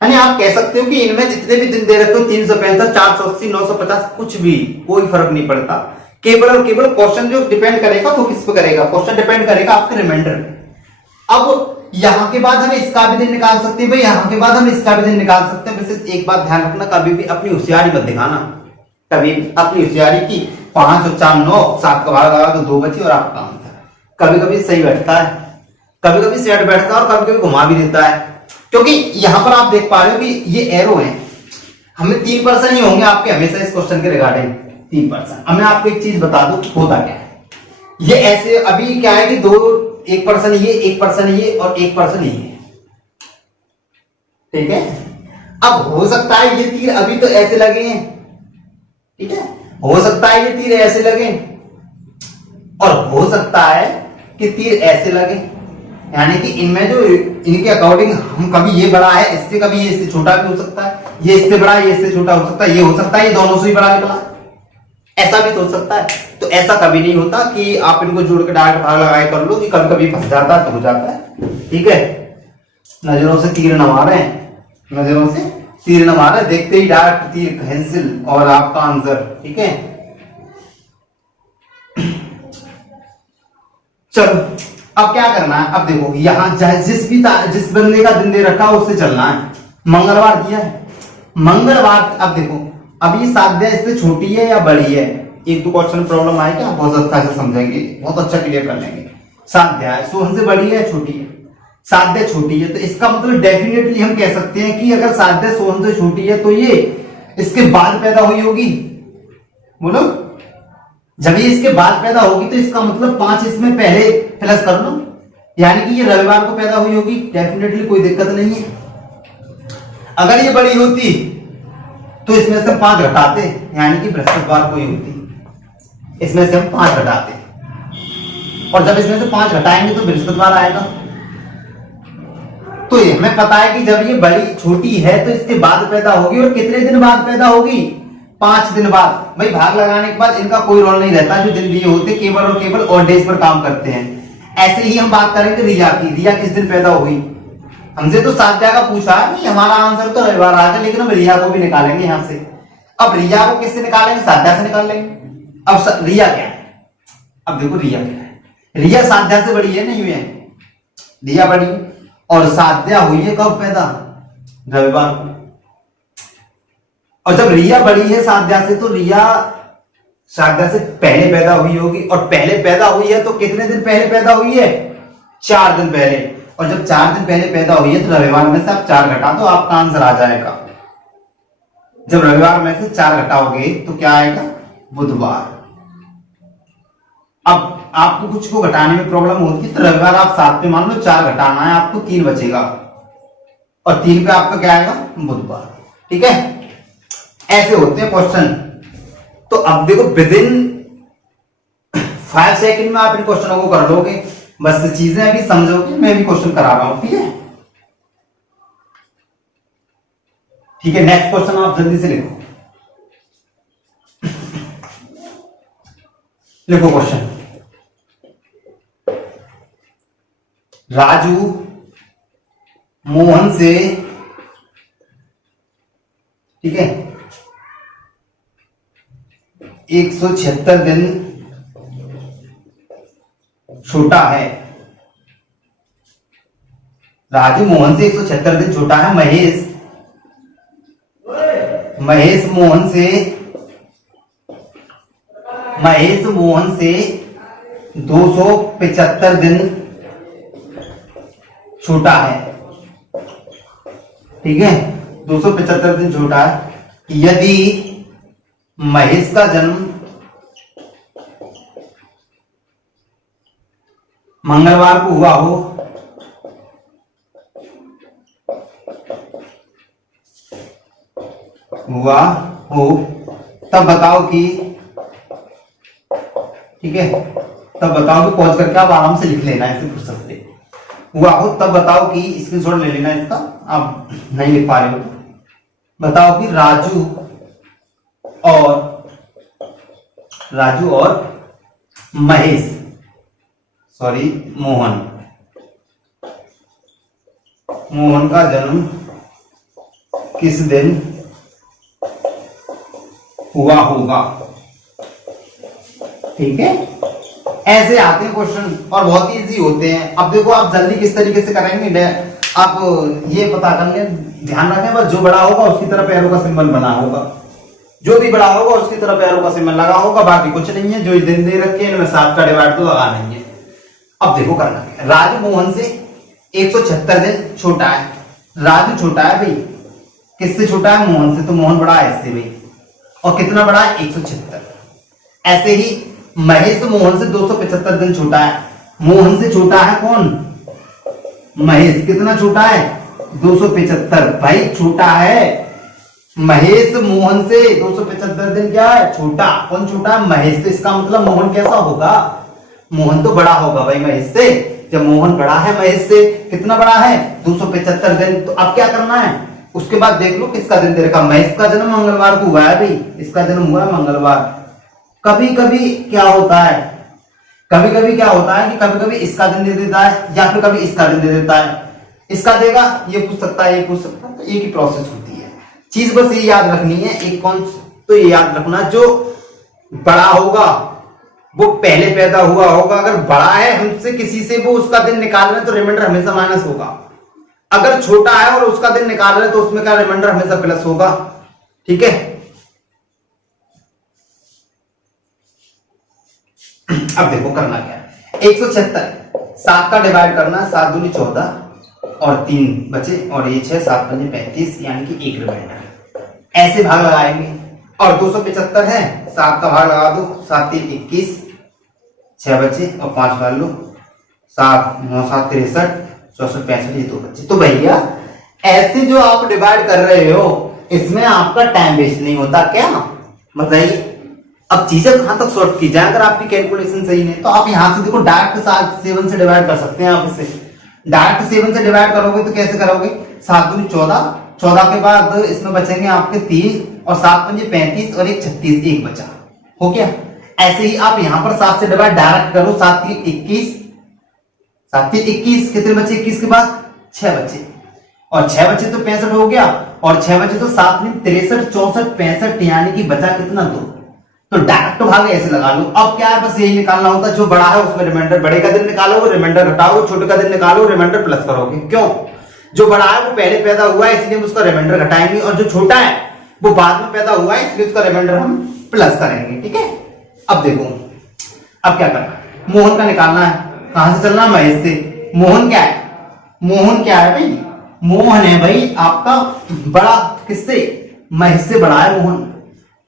यानी आप कह सकते हो कि इनमें जितने भी दिन दे रखे हो 365 480 950 कुछ भी कोई फर्क नहीं पड़ता, केवल और केवल क्वेश्चन जो डिपेंड करेगा वो किस पे करेगा, क्वेश्चन डिपेंड करेगा आपके रिमाइंडर पे। अब यहां के बाद हम इसका भी दिन निकाल सकते हैं भाई, यहां के बाद हम इसका भी दिन निकाल सकते हैं। वैसे एक बात ध्यान रखना, कभी भी अपनी होशियारी मत दिखाना, कभी भी अपनी होशियारी की 5 और 4 9, 7 का भाग लगा तो 2 बचे और आपका आंसर। कभी कभी सही बैठता है, कभी कभी सेट बैठता है और कभी कभी घुमा भी देता है, क्योंकि यहां पर आप देख पा रहे हो कि ये एरो है, हमें 3% ही होंगे आपके हमेशा इस क्वेश्चन के रिगार्डिंग 3%। अब मैं आपको एक चीज बता दूं होता क्या है, ये ऐसे अभी क्या है कि 1% ये 1% ये और 1% ये, ठीक है। अब हो सकता है ये तीर अभी तो ऐसे लगे हैं, ठीक है, हो सकता है ये तीर ऐसे लगे और हो सकता है कि तीर ऐसे लगे, यानी कि इनमें जो इनके अकॉर्डिंग हम कभी ये बड़ा है इससे, कभी ये इससे छोटा भी हो सकता है, ये इससे बड़ा है ये इससे छोटा हो सकता है, ये हो सकता है ये दोनों से ही बड़ा निकला, ऐसा भी तो हो सकता है। तो ऐसा कभी नहीं होता कि आप इनको जोड़ के डायरेक्ट भाग लगाए कर लो, कि कभी कभी फंस जाता है तो हो जाता है, ठीक है। नजरों से तीर न मारे, नजरों से तीर न मारे, देखते ही डायरेक्ट तीर कैंसिल और आपका आंसर, ठीक है। चलो अब क्या करना है, अब देखो यहां जिस बंदे का दिन दे रखा है उससे चलना है। मंगलवार दिया है, मंगलवार, अब देखो अब ये साध्या इससे छोटी है या बड़ी है, एक दो क्वेश्चन प्रॉब्लम आएगा, बहुत अच्छा से समझेंगे, बहुत अच्छा क्लियर कर लेंगे। साध्या है सोहन से बड़ी है छोटी है, साध्या छोटी है, तो इसका मतलब डेफिनेटली हम कह सकते हैं कि अगर साध्या सोहन से छोटी है तो ये इसके बाद पैदा हुई होगी। बोलो, जब ये इसके बाद पैदा होगी तो इसका मतलब 5 इसमें पहले प्लस कर लो, यानी कि ये रविवार को पैदा हुई होगी, डेफिनेटली कोई दिक्कत नहीं है। अगर ये बड़ी होती तो इसमें से हम 5 घटाते, यानी कि बृहस्पतिवार को ही होती, इसमें से हम 5 घटाते, और जब इसमें से 5 घटाएंगे तो बृहस्पतिवार आएगा। तो हमें पता है कि जब ये बड़ी छोटी है तो इसके बाद पैदा होगी, और कितने दिन बाद पैदा होगी, 5 दिन बाद। भाई भाग लगाने के बाद इनका कोई रोल नहीं रहता, जो दिन दिए होते केवल और केवल ऑड डेज पर काम करते हैं। ऐसे ही हम बात करेंगे रिया की, रिया किस दिन पैदा हुई, हमसे तो साध्या का पूछा है, नहीं हमारा आंसर तो रविवार आ गया, लेकिन हम रिया को भी निकालेंगे यहां से। अब रिया को किससे निकालेंगे, साध्या से निकाल लेंगे। अब रिया क्या है, अब देखो रिया क्या है, रिया साध्या से बड़ी है नहीं हुई है, रिया बड़ी, और साध्या हुई है कब पैदा, रविवार को। और जब रिया बड़ी है साध्या से तो रिया साध्या से पहले पैदा हुई होगी, और पहले पैदा हुई है तो कितने दिन पहले पैदा हुई है, 4 दिन पहले। और जब 4 दिन पहले पैदा हुई है तो रविवार में से आप 4 घटा दो, आपका आंसर आ जाएगा। जब रविवार में से 4 घटाओगे तो क्या आएगा, बुधवार। अब आपको कुछ को घटाने में प्रॉब्लम होती है तो रविवार आप 7 पे मान लो, 4 घटाना है आपको, 3 बचेगा, और 3 पे आपका क्या आएगा, बुधवार, ठीक है। ऐसे होते हैं क्वेश्चन। तो अब देखो विद इन 5 सेकंड में आप इन क्वेश्चनों को कर लोगे, बस चीजें अभी समझोगे, मैं भी क्वेश्चन करा रहा हूं, ठीक है। ठीक है, नेक्स्ट क्वेश्चन आप जल्दी से लिखो, लिखो क्वेश्चन। राजू मोहन से, ठीक है, 176 दिन छोटा है, राजू मोहन से 176 दिन छोटा है। महेश मोहन से 275 दिन छोटा है, ठीक है, 275 दिन छोटा है। यदि महेश का जन्म मंगलवार को हुआ हो तब बताओ कि, ठीक है, तब बताओ कि पहुंच करके आप आराम से लिख लेना है, इसे फुर्सत से हुआ हो तब बताओ कि स्क्रीनशॉट ले लेना इसका, आप नहीं लिख पा रहे हो तो बताओ कि राजू और मोहन का जन्म किस दिन हुआ होगा, ठीक है। ऐसे आते हैं क्वेश्चन और बहुत इजी होते हैं। अब देखो आप जल्दी किस तरीके से करेंगे, आप ये पता कर लें, ध्यान रखें बस जो बड़ा होगा उसकी तरफ एरो का सिंबल बना होगा, जो भी बड़ा होगा उसकी तरफ एरो का सिंबल लगा होगा, बाकी कुछ नहीं है। जो दिन दे रखे हैं इनमें 7 का डिवाइड तो लगा नहीं है। अब देखो करना है, राजू मोहन से 176 दिन छोटा है। राजू छोटा है भाई, किससे छोटा है? मोहन से, तो मोहन बड़ा है इससे भाई, और कितना बड़ा है? 176। ऐसे ही महेश मोहन से 275 दिन छोटा है। मोहन से छोटा है कौन? महेश। कितना छोटा है? 275 भाई, छोटा है महेश मोहन से 275 दिन। क्या है? छोटा। कौन छोटा है? महेश। तो इसका मतलब मोहन कैसा होगा? मोहन तो बड़ा होगा भाई महेश से। जब मोहन बड़ा है महेश से, कितना बड़ा है? 275 दिन। तो अब क्या करना है? उसके बाद देख लो किसका दिन दे रखा। महेश का जन्म मंगलवार को हुआ है भाई, इसका जन्म हुआ है मंगलवार। कभी कभी क्या होता है कि कभी कभी इसका दिन दे देता है या फिर कभी इसका दिन दे देता है। इसका देगा, ये पूछ सकता है, ये पूछ सकता है, तो एक ही प्रोसेस होती है। चीज बस ये याद रखनी है, एक कौन तो ये याद रखना, जो बड़ा होगा वो पहले पैदा हुआ होगा। अगर बड़ा है हमसे किसी से, वो उसका दिन निकाल रहे हैं तो रिमाइंडर हमेशा माइनस होगा। अगर छोटा है और उसका दिन निकाल रहे हैं तो उसमें का रिमाइंडर हमेशा प्लस होगा, ठीक है। अब देखो करना क्या है। 176 7 का डिवाइड करना, 7 दूनी 14 और 3 बचे, और ये 6 7 पंजे 35, यानी कि 1 रिमाइंडर। ऐसे भाग लगाएंगे। और 275 है, 7 का भाग लगा दो, 7 3 21, 6 बचे और 5 डाल लो, 7 9 7 63, 64 65, ये 2 बचे। तो भैया ऐसे जो आप डिवाइड कर रहे हो इसमें आपका टाइम वेस्ट नहीं होता क्या? बताइए। अब चीजें कहां तक सॉर्ट की जाए, अगर आपकी कैलकुलेशन सही नहीं तो आप यहां से देखो डायरेक्ट 7 से डिवाइड कर सकते हैं। आप इसे डायरेक्ट 7 से डिवाइड करोगे तो कैसे करोगे? 7 दूनी 14, 14 के बाद इसमें बचेंगे आपके 3 और 7 पंजे 35 और 1 36, 1 बचा। हो गया। ऐसे ही आप यहां पर 7 से डिवाइड डायरेक्ट करो, 7 3 21, 7 3 21, कितने बचे? 21 के बाद 6 बचे, और 6 बचे तो 65 हो गया, और 6 बचे तो 7 3 63 64 65, यानी कि बचा कितना? 2। तो डायरेक्ट भाग ऐसे लगा लो। अब क्या है, बस यही निकालना होता है, जो बड़ा है उसमें रिमाइंडर, बड़े का दिन निकालोगे रिमाइंडर घटाओगे, छोटे का दिन निकालो रिमाइंडर प्लस करोगे। क्यों? जो बड़ा है वो पहले पैदा हुआ है इसलिए हम उसका रिमाइंडर घटाएंगे, और जो छोटा है वो बाद में पैदा हुआ है इसलिए उसका रिमाइंडर हम प्लस करेंगे, ठीक है। अब देखो, अब क्या करना है? मोहन का निकालना है। कहां से चलना है? महेश से। मोहन क्या है? मोहन क्या है भाई? मोहन है भाई आपका बड़ा। किससे? महेश से बड़ा है मोहन।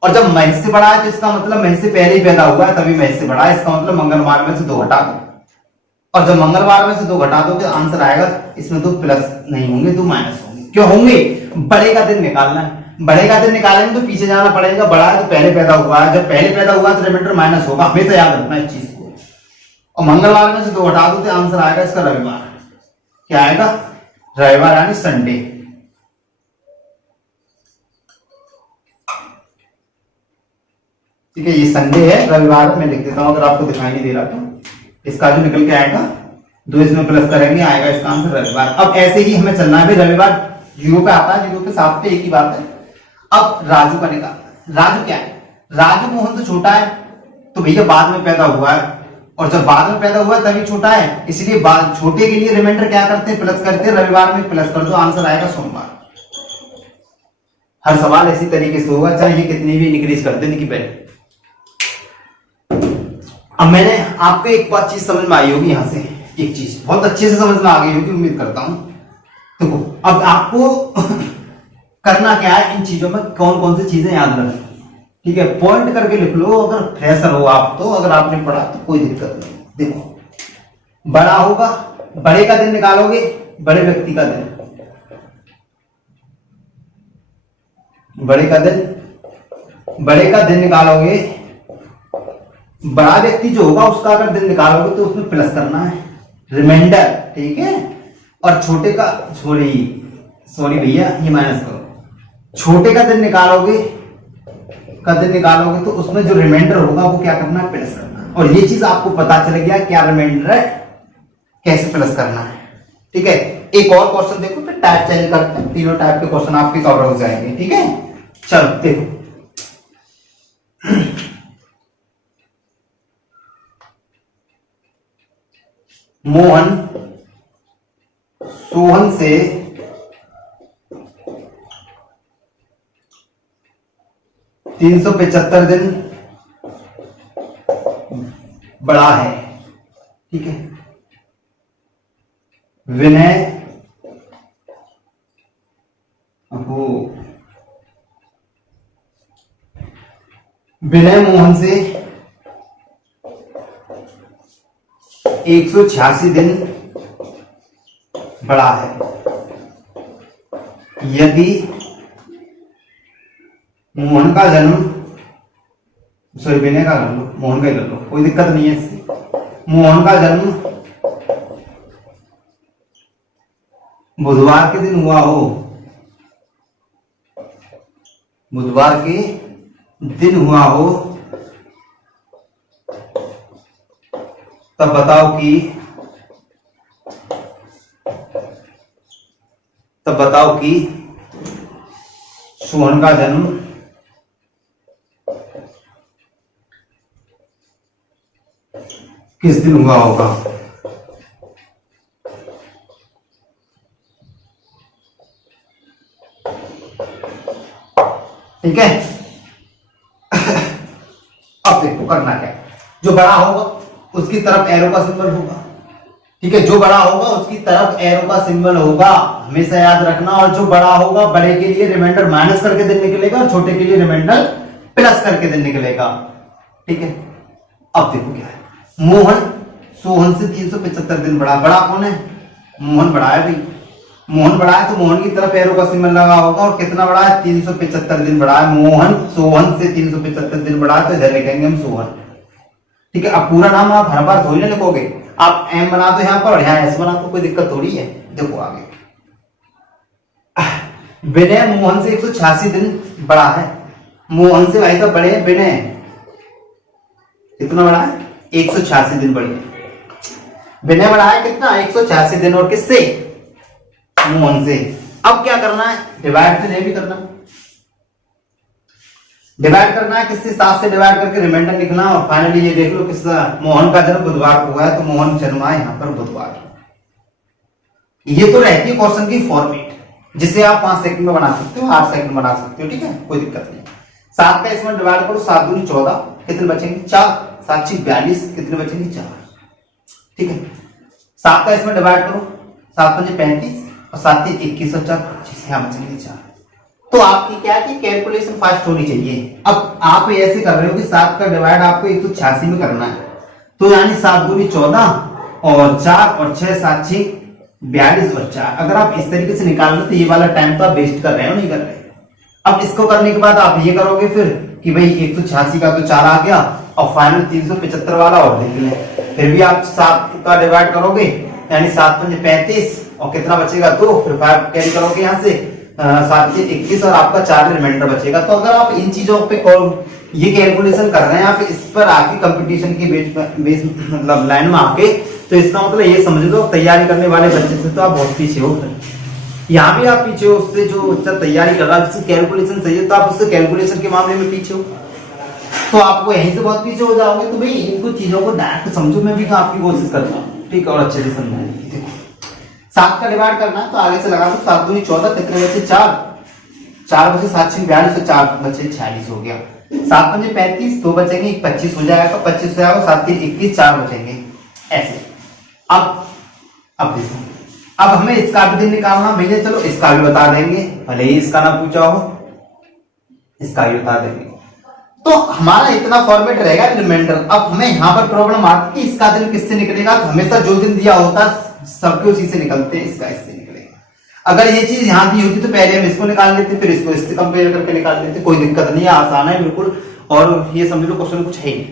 और जब महेश से बड़ा है तो इसका मतलब महेश से पहले ही पैदा हुआ है, तभी महेश से बड़ा है। इसका मतलब मंगलवार में से 2 घटा दो, और जब मंगलवार में से 2 घटा दोगे तो आंसर आएगा, इसमें तो प्लस नहीं होंगे, तो माइनस होंगे। क्यों होंगे? बड़े का दिन निकालना है। बड़े का दिन निकालेंगे तो पीछे जाना पड़ेगा। बड़ा है तो पहले पैदा हुआ है, जब पहले पैदा हुआ तो रिमाइंडर माइनस होगा, हमेशा याद रखना इस चीज को। और मंगलवार में से 2 घटा दो तो आंसर आएगा इसका रविवार। क्या आएगा? रविवार, यानी संडे। ठीक है, ये संडे है, रविवार मैं लिख देता हूं अगर आपको दिखाई नहीं दे रहा तो। इसका जो निकल के आएगा 2 इसमें प्लस करेंगे, आएगा इसका आंसर रविवार। अब ऐसे ही हमें चलना है भाई, रविवार 0 पे आता है, 0 के साथ पे एक ही बात है। अब राजू का निकाल। राजू क्या है? राजू मोहन से छोटा है, तो भैया बाद में पैदा हुआ है, और जब बाद में पैदा हुआ तभी छोटा है, इसलिए बाद छोटे के लिए रिमाइंडर क्या करते हैं, प्लस करते हैं। रविवार में प्लस कर दो, आंसर आएगा सोमवार। हर सवाल इसी तरीके से होगा, चाहे ये कितनी भी इंक्रीज कर देने की पहले। अब मैंने आपको एक बात चीज समझ में आई होगी, यहां से एक चीज बहुत अच्छे से समझ में आ गई होगी, उम्मीद करता हूं। देखो अब आपको करना क्या है, इन चीजों में कौन कौन सी चीजें याद रखनी, ठीक है, पॉइंट करके लिख लो। अगर फ्रेशर हो आप तो, अगर आपने पढ़ा तो कोई दिक्कत नहीं। देखो बड़ा होगा, बड़े का दिन निकालोगे, बड़े व्यक्ति का दिन, बड़े का दिन निकालोगे, बड़ा व्यक्ति जो होगा उसका अगर दिन निकालोगे तो उसमें प्लस करना है, रिमाइंडर, ठीक है। और छोटे का सॉरी भैया ये माइनस करो। छोटे का दिन निकालोगे तो उसमें जो रिमाइंडर होगा वो क्या करना है, प्लस करना है। और ये चीज आपको पता चल गया क्या रिमाइंडर है, कैसे प्लस करना है, ठीक है। एक और क्वेश्चन देखो, फिर टाइप चेंज करते हैं, तीनों टाइप के क्वेश्चन आपके कवर हो जाएंगे, ठीक है। चलो देखो मोहन सोहन से 375 दिन बड़ा है, ठीक है। विनय मोहन से 186 दिन बड़ा है, यदि मोहन का जन्म, सॉरी विनय का कर लो, मोहन का ही कर लो, कोई दिक्कत नहीं है इससे। मोहन का जन्म बुधवार के दिन हुआ हो, बुधवार के दिन हुआ हो, तब बताओ कि सोहन का जन्म किस दिन हुआ होगा। ठीक है। अब देखो करना क्या, जो बड़ा होगा उसकी तरफ एरो का सिंबल होगा, ठीक है। जो बड़ा होगा उसकी तरफ एरो का सिंबल होगा, हमेशा याद रखना। और जो बड़ा होगा बड़े के लिए रिमाइंडर माइनस करके दिन निकलेगा और छोटे के लिए रिमाइंडर प्लस करके दिन निकलेगा, ठीक है। अब देखो क्या है, मोहन सोहन से 375 दिन बड़ा, बड़ा कौन है, मोहन बड़ा है भाई। मोहन बड़ा है तो मोहन की तरफ एरो का सिंबल लगा होगा, और कितना बड़ा है, 375 दिन बड़ा है। मोहन सोहन से 375 दिन बड़ा है तो इधर लिखेंगे हम सोहन, ठीक है। अब पूरा नाम आप हर बार थोड़ी ना लिखोगे, आप एम बना दो यहाँ पर और यहाँ एस बना दो, कोई दिक्कत थोड़ी है। देखो आगे, विनय मोहन से 186 दिन बड़ा है। मोहन से भाई साहब बड़े हैं विनय, कितना बड़ा है, 186 दिन बड़े हैं। विनय बड़ा है कितना, 186 दिन, और किससे, मोहन से। अब क्या करना है, डिवाइड तो नहीं भी करना, डिवाइड करना है किससे, 7 से डिवाइड करके रिमाइंडर लिखना। और फाइनली ये देख लो किसका, मोहन का जन्म बुधवार को हुआ है तो मोहन जन्मा है यहाँ पर बुधवार। ये तो रहती है क्वेश्चन की फॉर्मेट, जिसे आप 5 सेकंड में बना सकते हो, 8 सेकंड बना सकते हो, ठीक है, कोई दिक्कत नहीं। 7 का इसमें डिवाइड करो, 7 दूनी 14, कितने बचेंगे 4, 7 6 42, कितने बचेंगे 4, ठीक है। 7 का इसमें डिवाइड करो, 7 5 35 और 7 3 21 और 4 यहाँ बचेंगे 4। तो आपकी क्या है कि कैलकुलेशन फास्ट होनी चाहिए। अब आप ऐसे कर रहे हो कि 7 का डिवाइड आपको 186 में करना है, तो यानी 7 दूनी 14 और 4 और 6 7 6 42 और 4। अगर आप इस तरीके से निकाल रहे तो ये वाला टाइम तो आप वेस्ट कर रहे हो, नहीं कर रहे। अब इसको करने के बाद आप ये करोगे फिर कि भाई 186 का तो 4 आ गया और फाइनल 375 वाला और लिख लें। फिर भी आप 7 का डिवाइड करोगे यानी 7 5 35 और कितना बचेगा 2, फिर 5 कैरी करोगे यहाँ से 7 6 21 और आपका 4 रिमाइंडर बचेगा। तो अगर आप इन चीजों पे ये कैलकुलेशन कर रहे हैं, आप इस पर आके कंपटीशन की बेस मतलब लाइन में आके, तो इसका मतलब ये समझ लो तैयारी करने वाले बच्चे से तो आप बहुत पीछे हो। यहाँ भी आप पीछे हो उससे, जो बच्चा तैयारी कर रहा है जिससे कैलकुलेशन सही है, तो आप उससे कैलकुलेशन के मामले में पीछे हो। तो आपको यहीं से बहुत पीछे हो जाओगे। तो भाई इनको चीजों को डायरेक्ट समझो, मैं भी तो आपकी कोशिश करता हूँ, ठीक है, और अच्छे से समझाने की। देखो 7 का डिवाइड करना है तो आगे से लगा दो, 7 दूनी 14, कितने बचे 4, 4 बचे 7 6 42, तो 4 बचे 46 हो गया। 7 पंजे 35, 2 बचेंगे 25 हो जाएगा, 25 हो जाएगा, 7 3 21, 4 बचेंगे ऐसे। अब देखो, अब हमें इसका भी दिन निकालना भैया, चलो इसका भी बता देंगे, भले ही इसका ना पूछा हो, इसका भी बता देंगे। तो हमारा इतना फॉर्मेट रहेगा रिमाइंडर। अब हमें यहाँ पर प्रॉब्लम आती है कि इसका दिन किससे निकलेगा, तो हमेशा जो दिन दिया होता सबके उसी से निकलते हैं, इसका इससे निकलेगा। अगर ये चीज यहाँ दी होती तो पहले हम इसको निकाल लेते, फिर इसको इससे कंपेयर करके निकाल लेते, कोई दिक्कत नहीं है, आसान है बिल्कुल। और ये समझ लो क्वेश्चन कुछ है ही नहीं।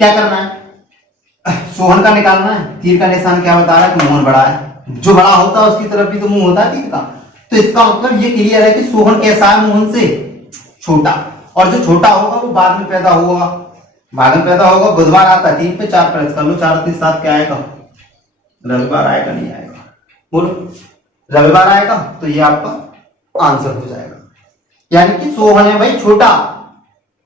क्या करना है, सोहन का निकालना है। तीर का निशान क्या बता रहा है कि मोहन बड़ा है, जो बड़ा होता है उसकी तरफ भी तो मुंह होता है तीर का। तो इसका मतलब ये क्लियर है कि सोहन कैसा है, मोहन से छोटा, और जो छोटा होगा वो बाद में पैदा होगा, बाद में पैदा होगा। बुधवार आता है 3 पे, 4 प्लस कर लो, 4 3 7 क्या आएगा, रविवार आएगा, नहीं आएगा, बोलो रविवार आएगा, तो ये आपका आंसर हो जाएगा। यानी कि सोहन है भाई छोटा,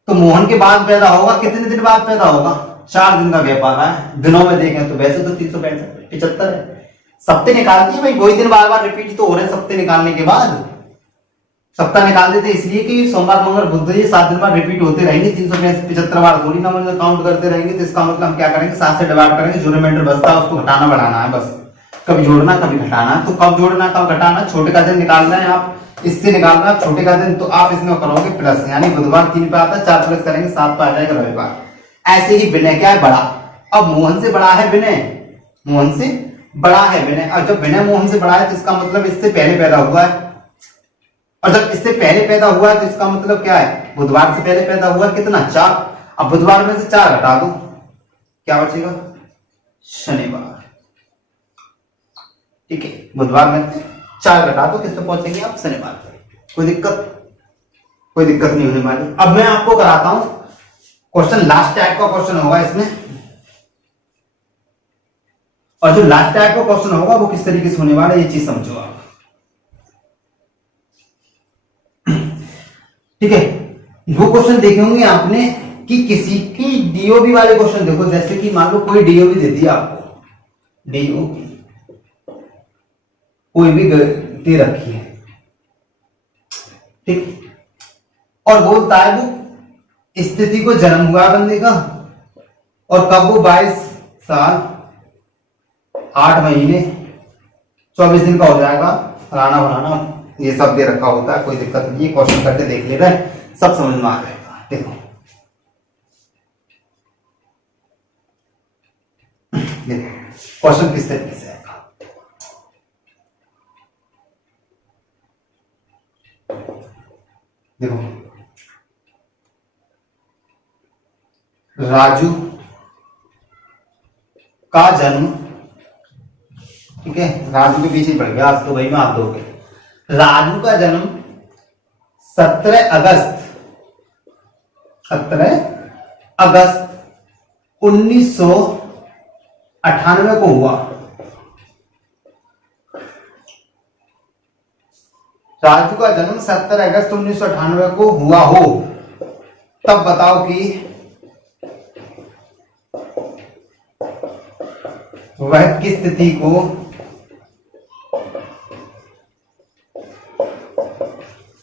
तो मोहन के बाद पैदा होगा, कितने दिन बाद पैदा होगा, 4 दिन का गैप आ रहा है। दिनों में देखें तो वैसे तो 365 75 है, सप्ते निकालती है भाई, वही दिन बार बार रिपीट तो हो रहे हैं सप्ते निकालने के बाद। सप्ताह निकाल देते इसलिए कि सोमवार मंगल बुध ये 7 दिन बाद रिपीट होते रहेंगे, 375 बार थोड़ी ना मतलब काउंट करते रहेंगे। तो इसका मतलब हम क्या करेंगे, 7 से डिवाइड करेंगे, जो रिमाइंडर बचता है उसको घटाना बढ़ाना है बस, कभी जोड़ना कभी घटाना। तो कब जोड़ना कब घटाना, छोटे का दिन निकालना है आप, इससे निकालना है छोटे का दिन, तो आप इसमें करोगे प्लस, यानी बुधवार 3 पे आता है, 4 प्लस करेंगे 7 पे आ जाएगा रविवार। ऐसे ही विनय क्या है, बड़ा। अब मोहन से बड़ा है विनय, मोहन से बड़ा है विनय, और जब विनय मोहन से बड़ा है तो इसका मतलब इससे पहले पैदा हुआ है, और जब इससे पहले पैदा हुआ है तो इसका मतलब क्या है, बुधवार से पहले पैदा हुआ कितना 4। अब बुधवार में से 4 घटा दो, क्या बचेगा, शनिवार। ठीक है, बुधवार में से 4 घटा दो, किस पे पहुंचेंगे आप, शनिवार पर। कोई दिक्कत नहीं होने वाली। अब मैं आपको कराता हूं क्वेश्चन, लास्ट टाइप का क्वेश्चन होगा इसमें, और जो लास्ट टाइप का क्वेश्चन होगा वो किस तरीके से होने वाला है ये चीज समझो आप। ठीक है, वो क्वेश्चन देखे होंगे आपने कि किसी की डीओबी वाले क्वेश्चन देखो, जैसे कि मान लो कोई डीओबी दे दिया आपको, डीओबी कोई भी दे रखी है, ठीक, और बोलता है वो स्थिति को जन्म हुआ बंदे का, और कब वो 22 साल 8 महीने 24 दिन का हो जाएगा, फलाना फलाना ये सब दे रखा होता है। कोई दिक्कत नहीं है, क्वेश्चन करके देख ले रहे, सब समझ में आ जाएगा। देखो क्वेश्चन किस तरीके से आएगा, देखो राजू का जन्म, ठीक है, राजू के पीछे पड़ गया आज तो भाई में आप दोगे। राजू का जन्म 17 अगस्त 1998 को हुआ। राजू का जन्म 17 अगस्त 1998 को हुआ हो, तब बताओ कि वह किस तिथि को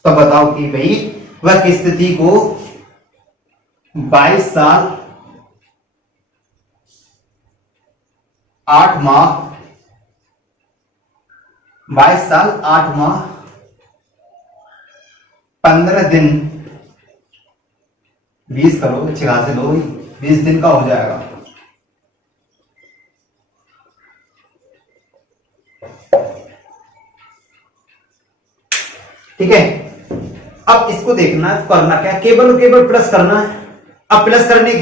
तो बताओ कि भाई वह किस तिथि को 22 साल 8 माह 22 साल 8 माह 15 दिन 20 करो, अच्छी खासे लो, 20 दिन का हो जाएगा। ठीक है, अब इसको देखना है, करना क्या, केवल प्लस करना है। अब प्लस करने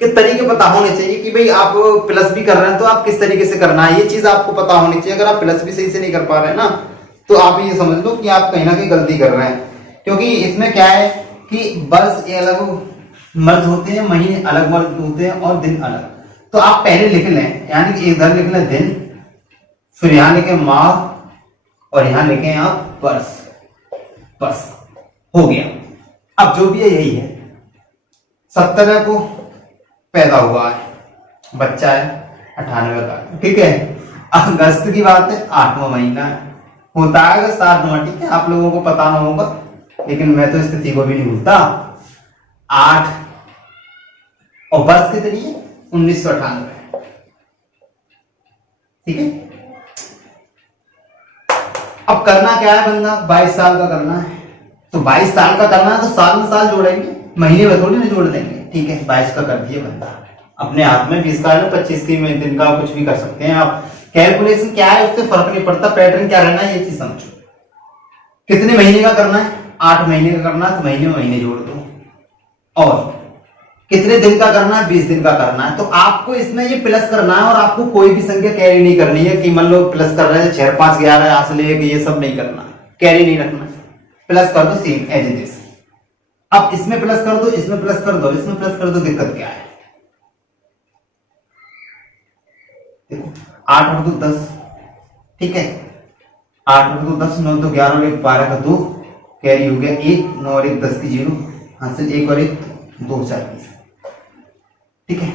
के तरीके पता होने चाहिए कि भाई आप प्लस भी कर रहे हैं तो आप किस तरीके से करना है, ये चीज आपको पता होनी चाहिए। अगर आप प्लस भी सही से नहीं कर पा रहे हैं ना, तो आप ये समझ लो कि आप कहीं ना कहीं गलती कर रहे हैं। क्योंकि इसमें क्या है कि वर्ष ये अलग मर्ज होते हैं, महीने अलग मर्ज होते हैं, और दिन अलग। तो आप पहले लिख लें, यानी कि इधर लिख लें दिन, फिर यहां लिखें माह, और यहां लिखें आप वर्ष, बस हो गया। अब जो भी है यही है, 70 को पैदा हुआ है, बच्चा है 98 का, ठीक है। अगस्त की बात है, 8वां महीना है, होता है अगस्त 8वां, ठीक है। आप लोगों को पता ना होगा, लेकिन मैं तो इस तिथि को भी नहीं भूलता। 8 और वर्ष कितनी है, 1998, ठीक है। अब करना क्या है बंदा, 22 साल का करना है, तो 22 साल का करना है तो साल में साल जोड़ेंगे, महीने में थोड़ी ना जोड़ देंगे, ठीक है। 22 का कर दिए बंदा, अपने हाथ में 20 का है, 25 की में दिन का कुछ भी कर सकते हैं आप। कैलकुलेशन क्या है उससे फर्क नहीं पड़ता, पैटर्न क्या रहना है ये चीज समझो। कितने महीने का करना है, 8 महीने का करना है, तो महीने में महीने जोड़ दो। और कितने दिन का करना है, 20 दिन का करना है, तो आपको इसमें ये प्लस करना है, और आपको कोई भी संख्या कैरी नहीं करनी है कि मान लो प्लस कर रहे हैं 6, 5, 11 यहाँ से लेके, ये सब नहीं करना, कैरी नहीं रखना, प्लस कर दो सेम एज इट इज। अब इसमें प्लस कर दो, इसमें प्लस कर दो, इसमें प्लस कर दो, दिक्कत क्या है, देखो 8 और 2 10, ठीक है। 8 और 2 10, 9 2 11 और 1 12 का 2 कैरी हो गया 1, 9 और 1 10 की 0, हासिल 1 और 1 2 4 20, ठीक है।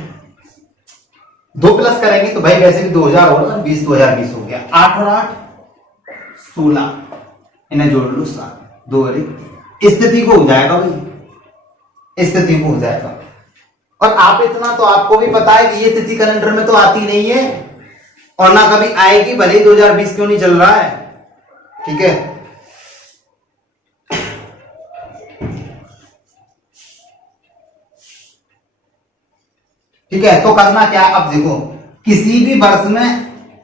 2 प्लस करेंगे तो भाई वैसे भी 2000 होगा, 20 2020 हो गया। 8 और 8 16, इन्हें जोड़ लो 7, 2 और 1, स्थिति को हो जाएगा भाई, स्थिति को हो जाएगा। और आप इतना तो आपको भी पता है कि ये तिथि कैलेंडर में तो आती नहीं है, और ना कभी आएगी, भले ही 2020 क्यों नहीं चल रहा है, ठीक है। ठीक है, तो करना क्या, अब देखो किसी भी वर्ष में,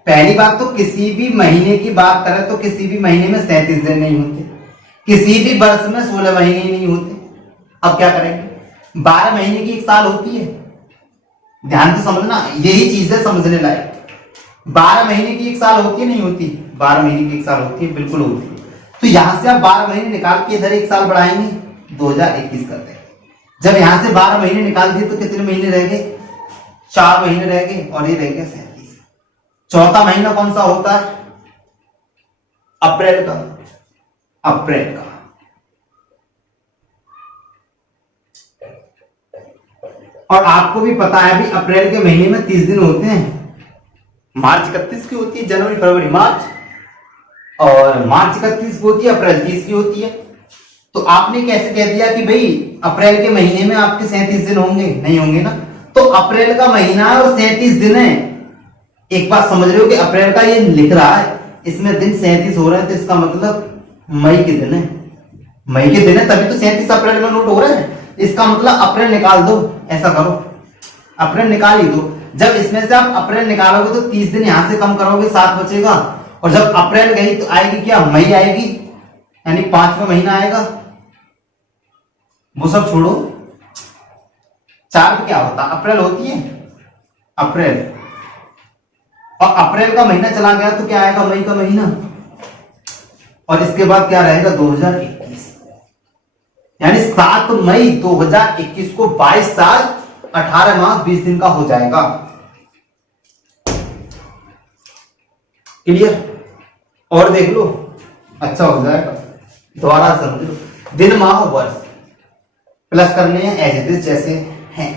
पहली बात तो किसी भी महीने की बात करें तो किसी भी महीने में 37 दिन नहीं होते, किसी भी वर्ष में 16 महीने नहीं होते। अब क्या करेंगे, 12 महीने की एक साल होती है, ध्यान से समझना, यही चीज है समझने लायक। 12 महीने की एक साल होती है, नहीं होती, 12 महीने की एक साल होती है, बिल्कुल होती है। तो यहां से आप 12 महीने निकाल के इधर एक साल बढ़ाएंगे, 2021 करते हैं। जब यहां से 12 महीने निकाल दिए तो कितने महीने रह गए, 4 महीने रह गए, और ये रह गया 37। चौथा महीना कौन सा होता है, अप्रैल का, अप्रैल का। और आपको भी पता है भी अप्रैल के महीने में 30 दिन होते हैं, मार्च 31 की होती है, जनवरी फरवरी मार्च, और मार्च 31 की होती है, अप्रैल 30 की होती है। तो आपने कैसे कह दिया कि भाई अप्रैल के महीने में आपके 37 दिन होंगे, नहीं होंगे ना। तो अप्रैल का महीना है और 37 दिन है, एक बात समझ रहे हो कि अप्रैल का ये लिख रहा है, इसमें दिन 37 हो रहे हैं, तो इसका मतलब मई के दिन है, मई के दिन है, तभी तो 37 अप्रैल में नोट हो रहा है। इसका मतलब अप्रैल निकाल दो, ऐसा करो, अप्रैल निकाल ही दो। जब इसमें से आप अप्रैल निकालोगे तो 30 दिन यहां से कम करोगे, 7 बचेगा, और जब अप्रैल गई तो आएगी क्या, मई आएगी, यानी 5वां महीना आएगा। वो सब छोड़ो, 4 क्या होता, अप्रैल होती है, अप्रैल, और अप्रैल का महीना चला गया तो क्या आएगा, मई का महीना, और इसके बाद क्या रहेगा, 2021, यानी 7 मई 2021 को 22 साल 18 माह 20 दिन का हो जाएगा। क्लियर, और देख लो, अच्छा हो जाएगा, दोबारा समझ लो। दिन माह वर्ष प्लस करने हैं एज इट इज जैसे हैं।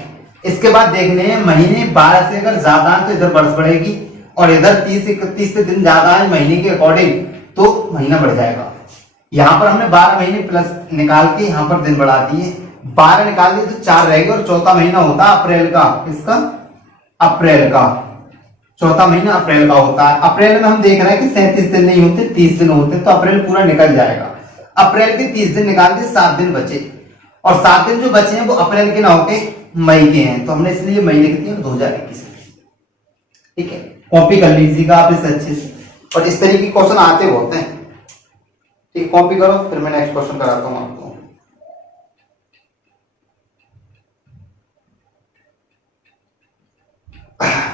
इसके बाद देखने हैं महीने, 12 से अगर ज्यादा है तो इधर वर्ष बढ़ेगी, और इधर 30 31 से दिन ज्यादा है महीने के अकॉर्डिंग तो महीना बढ़ जाएगा। यहां पर हमने 12 महीने प्लस निकाल के यहां पर दिन बढ़ा दिए, 12 निकाल दिए तो 4 रहेगा, और चौथा महीना होता है अप्रैल का, इसका अप्रैल का, चौथा महीना अप्रैल का होता है। अप्रैल में हम देख रहे हैं कि 37 दिन नहीं होते, 30 दिन होते, तो अप्रैल पूरा निकल जाएगा। अप्रैल के 30 दिन निकाल दिए, 7 दिन बचे, और 7 दिन जो बचे हैं वो अप्रैल के ना होके मई के हैं, तो हमने इसलिए मई लिख दिया 2021। ठीक है, कॉपी कर लीजिएगा आप इसे अच्छे से, और इस तरीके के क्वेश्चन आते होते हैं। ठीक, कॉपी करो, फिर मैं नेक्स्ट क्वेश्चन कराता हूं आपको।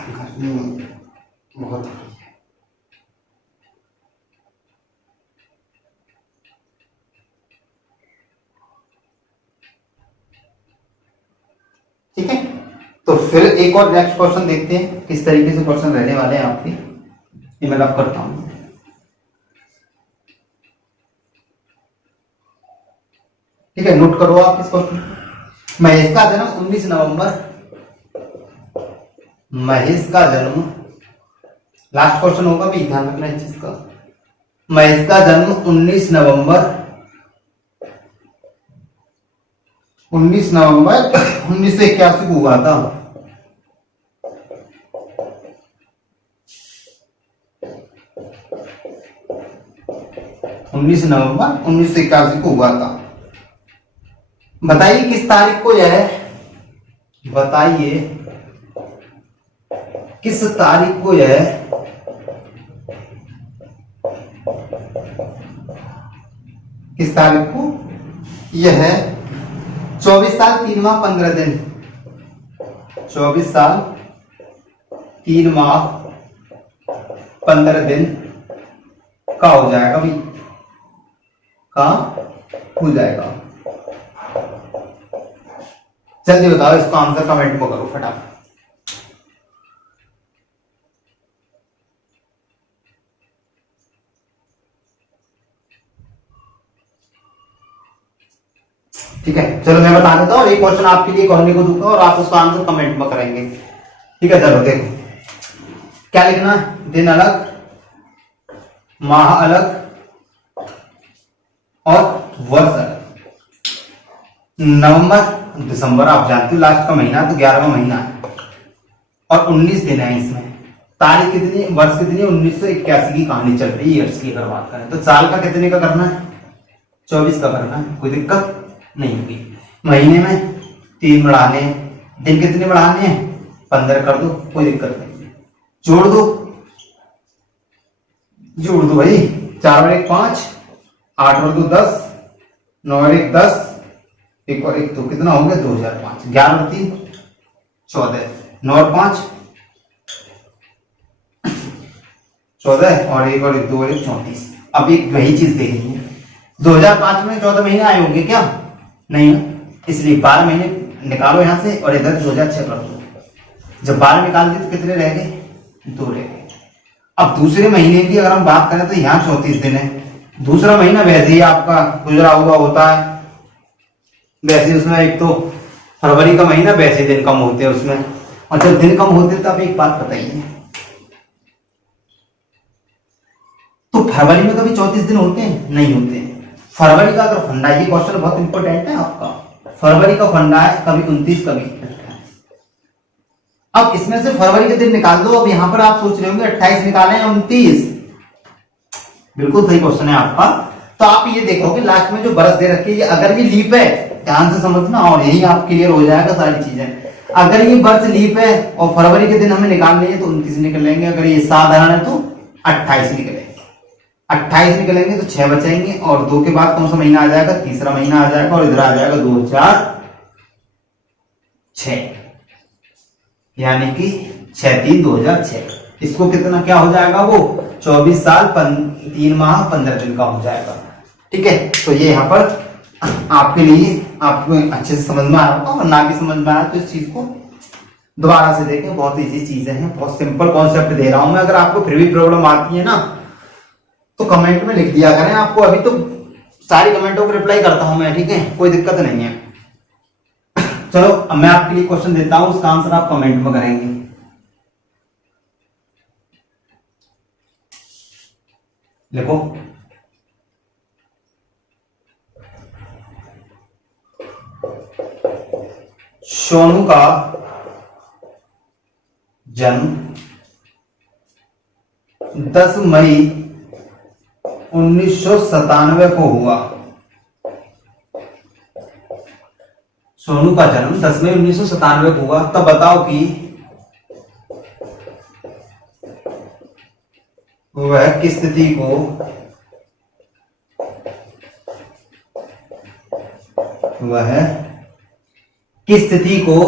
गर्मी बहुत हो रही है। ठीक है, तो फिर एक और नेक्स्ट क्वेश्चन देखते हैं किस तरीके से क्वेश्चन रहने वाले हैं आपके। ये मैं लव करता हूं। ठीक है, नोट करो आप इस क्वेश्चन। महेश का जन्म 19 नवंबर, महेश का जन्म, लास्ट क्वेश्चन होगा भी, ध्यान रखना इस चीज का। महेश का जन्म 19 नवंबर 1981 को हुआ था। नवंबर 1981 को हुआ था। बताइए किस तारीख को यह है, बताइए किस तारीख को यह, किस तारीख को यह है? 24 साल 3 माह 15 दिन, 24 साल 3 माह 15 दिन का हो जाएगा भाई, का हो जाएगा। जल्दी बताओ इसको आंसर कमेंट में करो फटाफट। ठीक है, चलो मैं बता देता हूँ। एक क्वेश्चन आपके लिए करने को दूंगा और आप उसका आंसर कमेंट में करेंगे। ठीक है, चलो देखो क्या लिखना है। दिन अलग, माह अलग और वर्ष अलग। नवंबर दिसंबर आप जानते हो लास्ट का महीना, तो 11वां महीना है और 19 दिन है इसमें। तारीख कितनी, वर्ष कितनी, 1981 की कहानी चल रही है ईयर्स की अगर बात करें तो। साल का कितने का करना है, 24 का करना है, कोई दिक्कत नहीं होगी। महीने में 3 बढ़ाने, दिन कितने बढ़ाने हैं, 15 कर दो, कोई दिक्कत नहीं। जोड़ दो, जोड़ दो भाई, 4 और 1 5, 8 और 2 10, 9 और 1 10, 1 और 1 2, कितना हो गया 2005। 11 और 3 14, 9 और 5 14 और 1 और 2 और 1 34। अब एक वही चीज देखेंगे, 2005 में 14 महीने आए होंगे क्या, नहीं, इसलिए 12 महीने निकालो यहां से और इधर 2006 कर दो। जब 12 निकाल दिए तो कितने रह गए, 2 रह गए। अब दूसरे महीने की अगर हम बात करें तो यहाँ 34 दिन है। दूसरा महीना वैसे ही आपका गुजरा हुआ होता है, वैसे उसमें एक तो फरवरी का महीना वैसे दिन कम होते हैं उसमें, और जब दिन कम होते तो आप एक बात बताइए, तो फरवरी में कभी 34 दिन होते हैं, नहीं होते हैं। फरवरी का अगर फंडा, ये क्वेश्चन बहुत इंपॉर्टेंट है आपका, फरवरी का फंडा है कभी 29 कभी 28। अब इसमें से फरवरी के दिन निकाल दो। अब यहां पर आप सोच रहे होंगे 28 निकालें या 29, बिल्कुल सही क्वेश्चन है आपका। तो आप ये देखोगे लास्ट में जो बरस दे रखी है, अगर ये लीप है, ध्यान से समझना और यही आप क्लियर हो जाएगा सारी चीजें। अगर ये वर्ष लीप है और फरवरी के दिन हमें निकालने हैं तो 29 निकलेंगे, अगर ये साधारण है तो 28 निकलेंगे। 28 निकलेंगे तो 6 बचेंगे और 2 के बाद कौन सा महीना आ जाएगा, तीसरा महीना आ जाएगा और इधर आ जाएगा 2006, यानी कि 6/3/2006। इसको कितना क्या हो जाएगा, वो 24 साल 3 माह 15 दिन का हो जाएगा। ठीक है, तो ये यहाँ पर आपके लिए आपको अच्छे से समझ में आ रहा होगा, और ना भी समझ में आया तो इस चीज को दोबारा से देखें। बहुत इजी चीजें हैं, बहुत सिंपल कॉन्सेप्ट दे रहा हूं मैं। अगर आपको फिर भी प्रॉब्लम आती है ना तो कमेंट में लिख दिया करें। आपको अभी तो सारी कमेंटों को रिप्लाई करता हूं मैं, ठीक है, कोई दिक्कत नहीं है। चलो अब मैं आपके लिए क्वेश्चन देता हूं, उसका आंसर आप कमेंट में करेंगे। देखो सोनू का जन्म 10 मई 1997 को हुआ। सोनू का जन्म 10 मई 1997 को हुआ। तब बताओ कि वह किस तिथि को किस तिथि को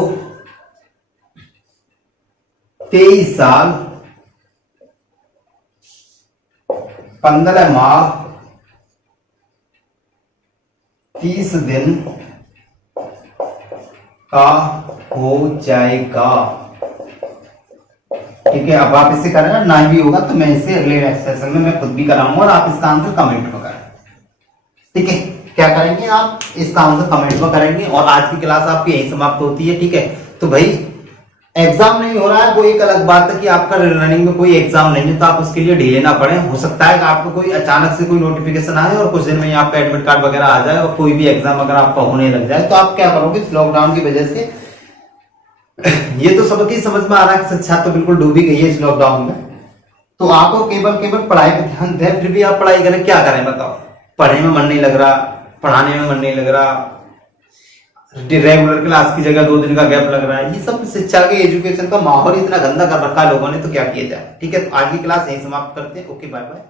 23 साल 15 माह 30 दिन का हो जाएगा। ठीक है, अब आप इसे करें ना भी होगा तो मैं इसे अगले सेशन में मैं खुद भी कराऊंगा और आप इसका आंसर कमेंट में करें। ठीक है, क्या करेंगे आप इसका आंसर कमेंट में करेंगे। और आज की क्लास आपकी यही समाप्त होती है, ठीक है। तो भाई एग्जाम नहीं हो रहा है वो एक अलग बात है कि आपका रनिंग में कोई एग्जाम नहीं है तो आप उसके लिए ढीले ना पड़े। हो सकता है कि आपको कोई अचानक से कोई नोटिफिकेशन आए और कुछ दिन में आपका एडमिट कार्ड वगैरह आ जाए और कोई भी एग्जाम अगर आपका होने लग जाए तो आप क्या करोगे इस लॉकडाउन की वजह से। ये तो सबकी समझ में आ रहा है कि शिक्षा तो बिल्कुल डूबी गई है इस लॉकडाउन में। तो आपको केवल पढ़ाई पे ध्यान दें, फिर भी आप पढ़ाई करें, क्या करें बताओ। पढ़ने में मन नहीं लग रहा, पढ़ाने में मन नहीं लग रहा, रेगुलर क्लास की जगह 2 दिन का गैप लग रहा है। ये सब शिक्षा के एजुकेशन का माहौल इतना गंदा कर रखा है लोगों ने, तो क्या किया जाए। ठीक है, तो आज की क्लास यही समाप्त करते हैं। Okay, bye bye.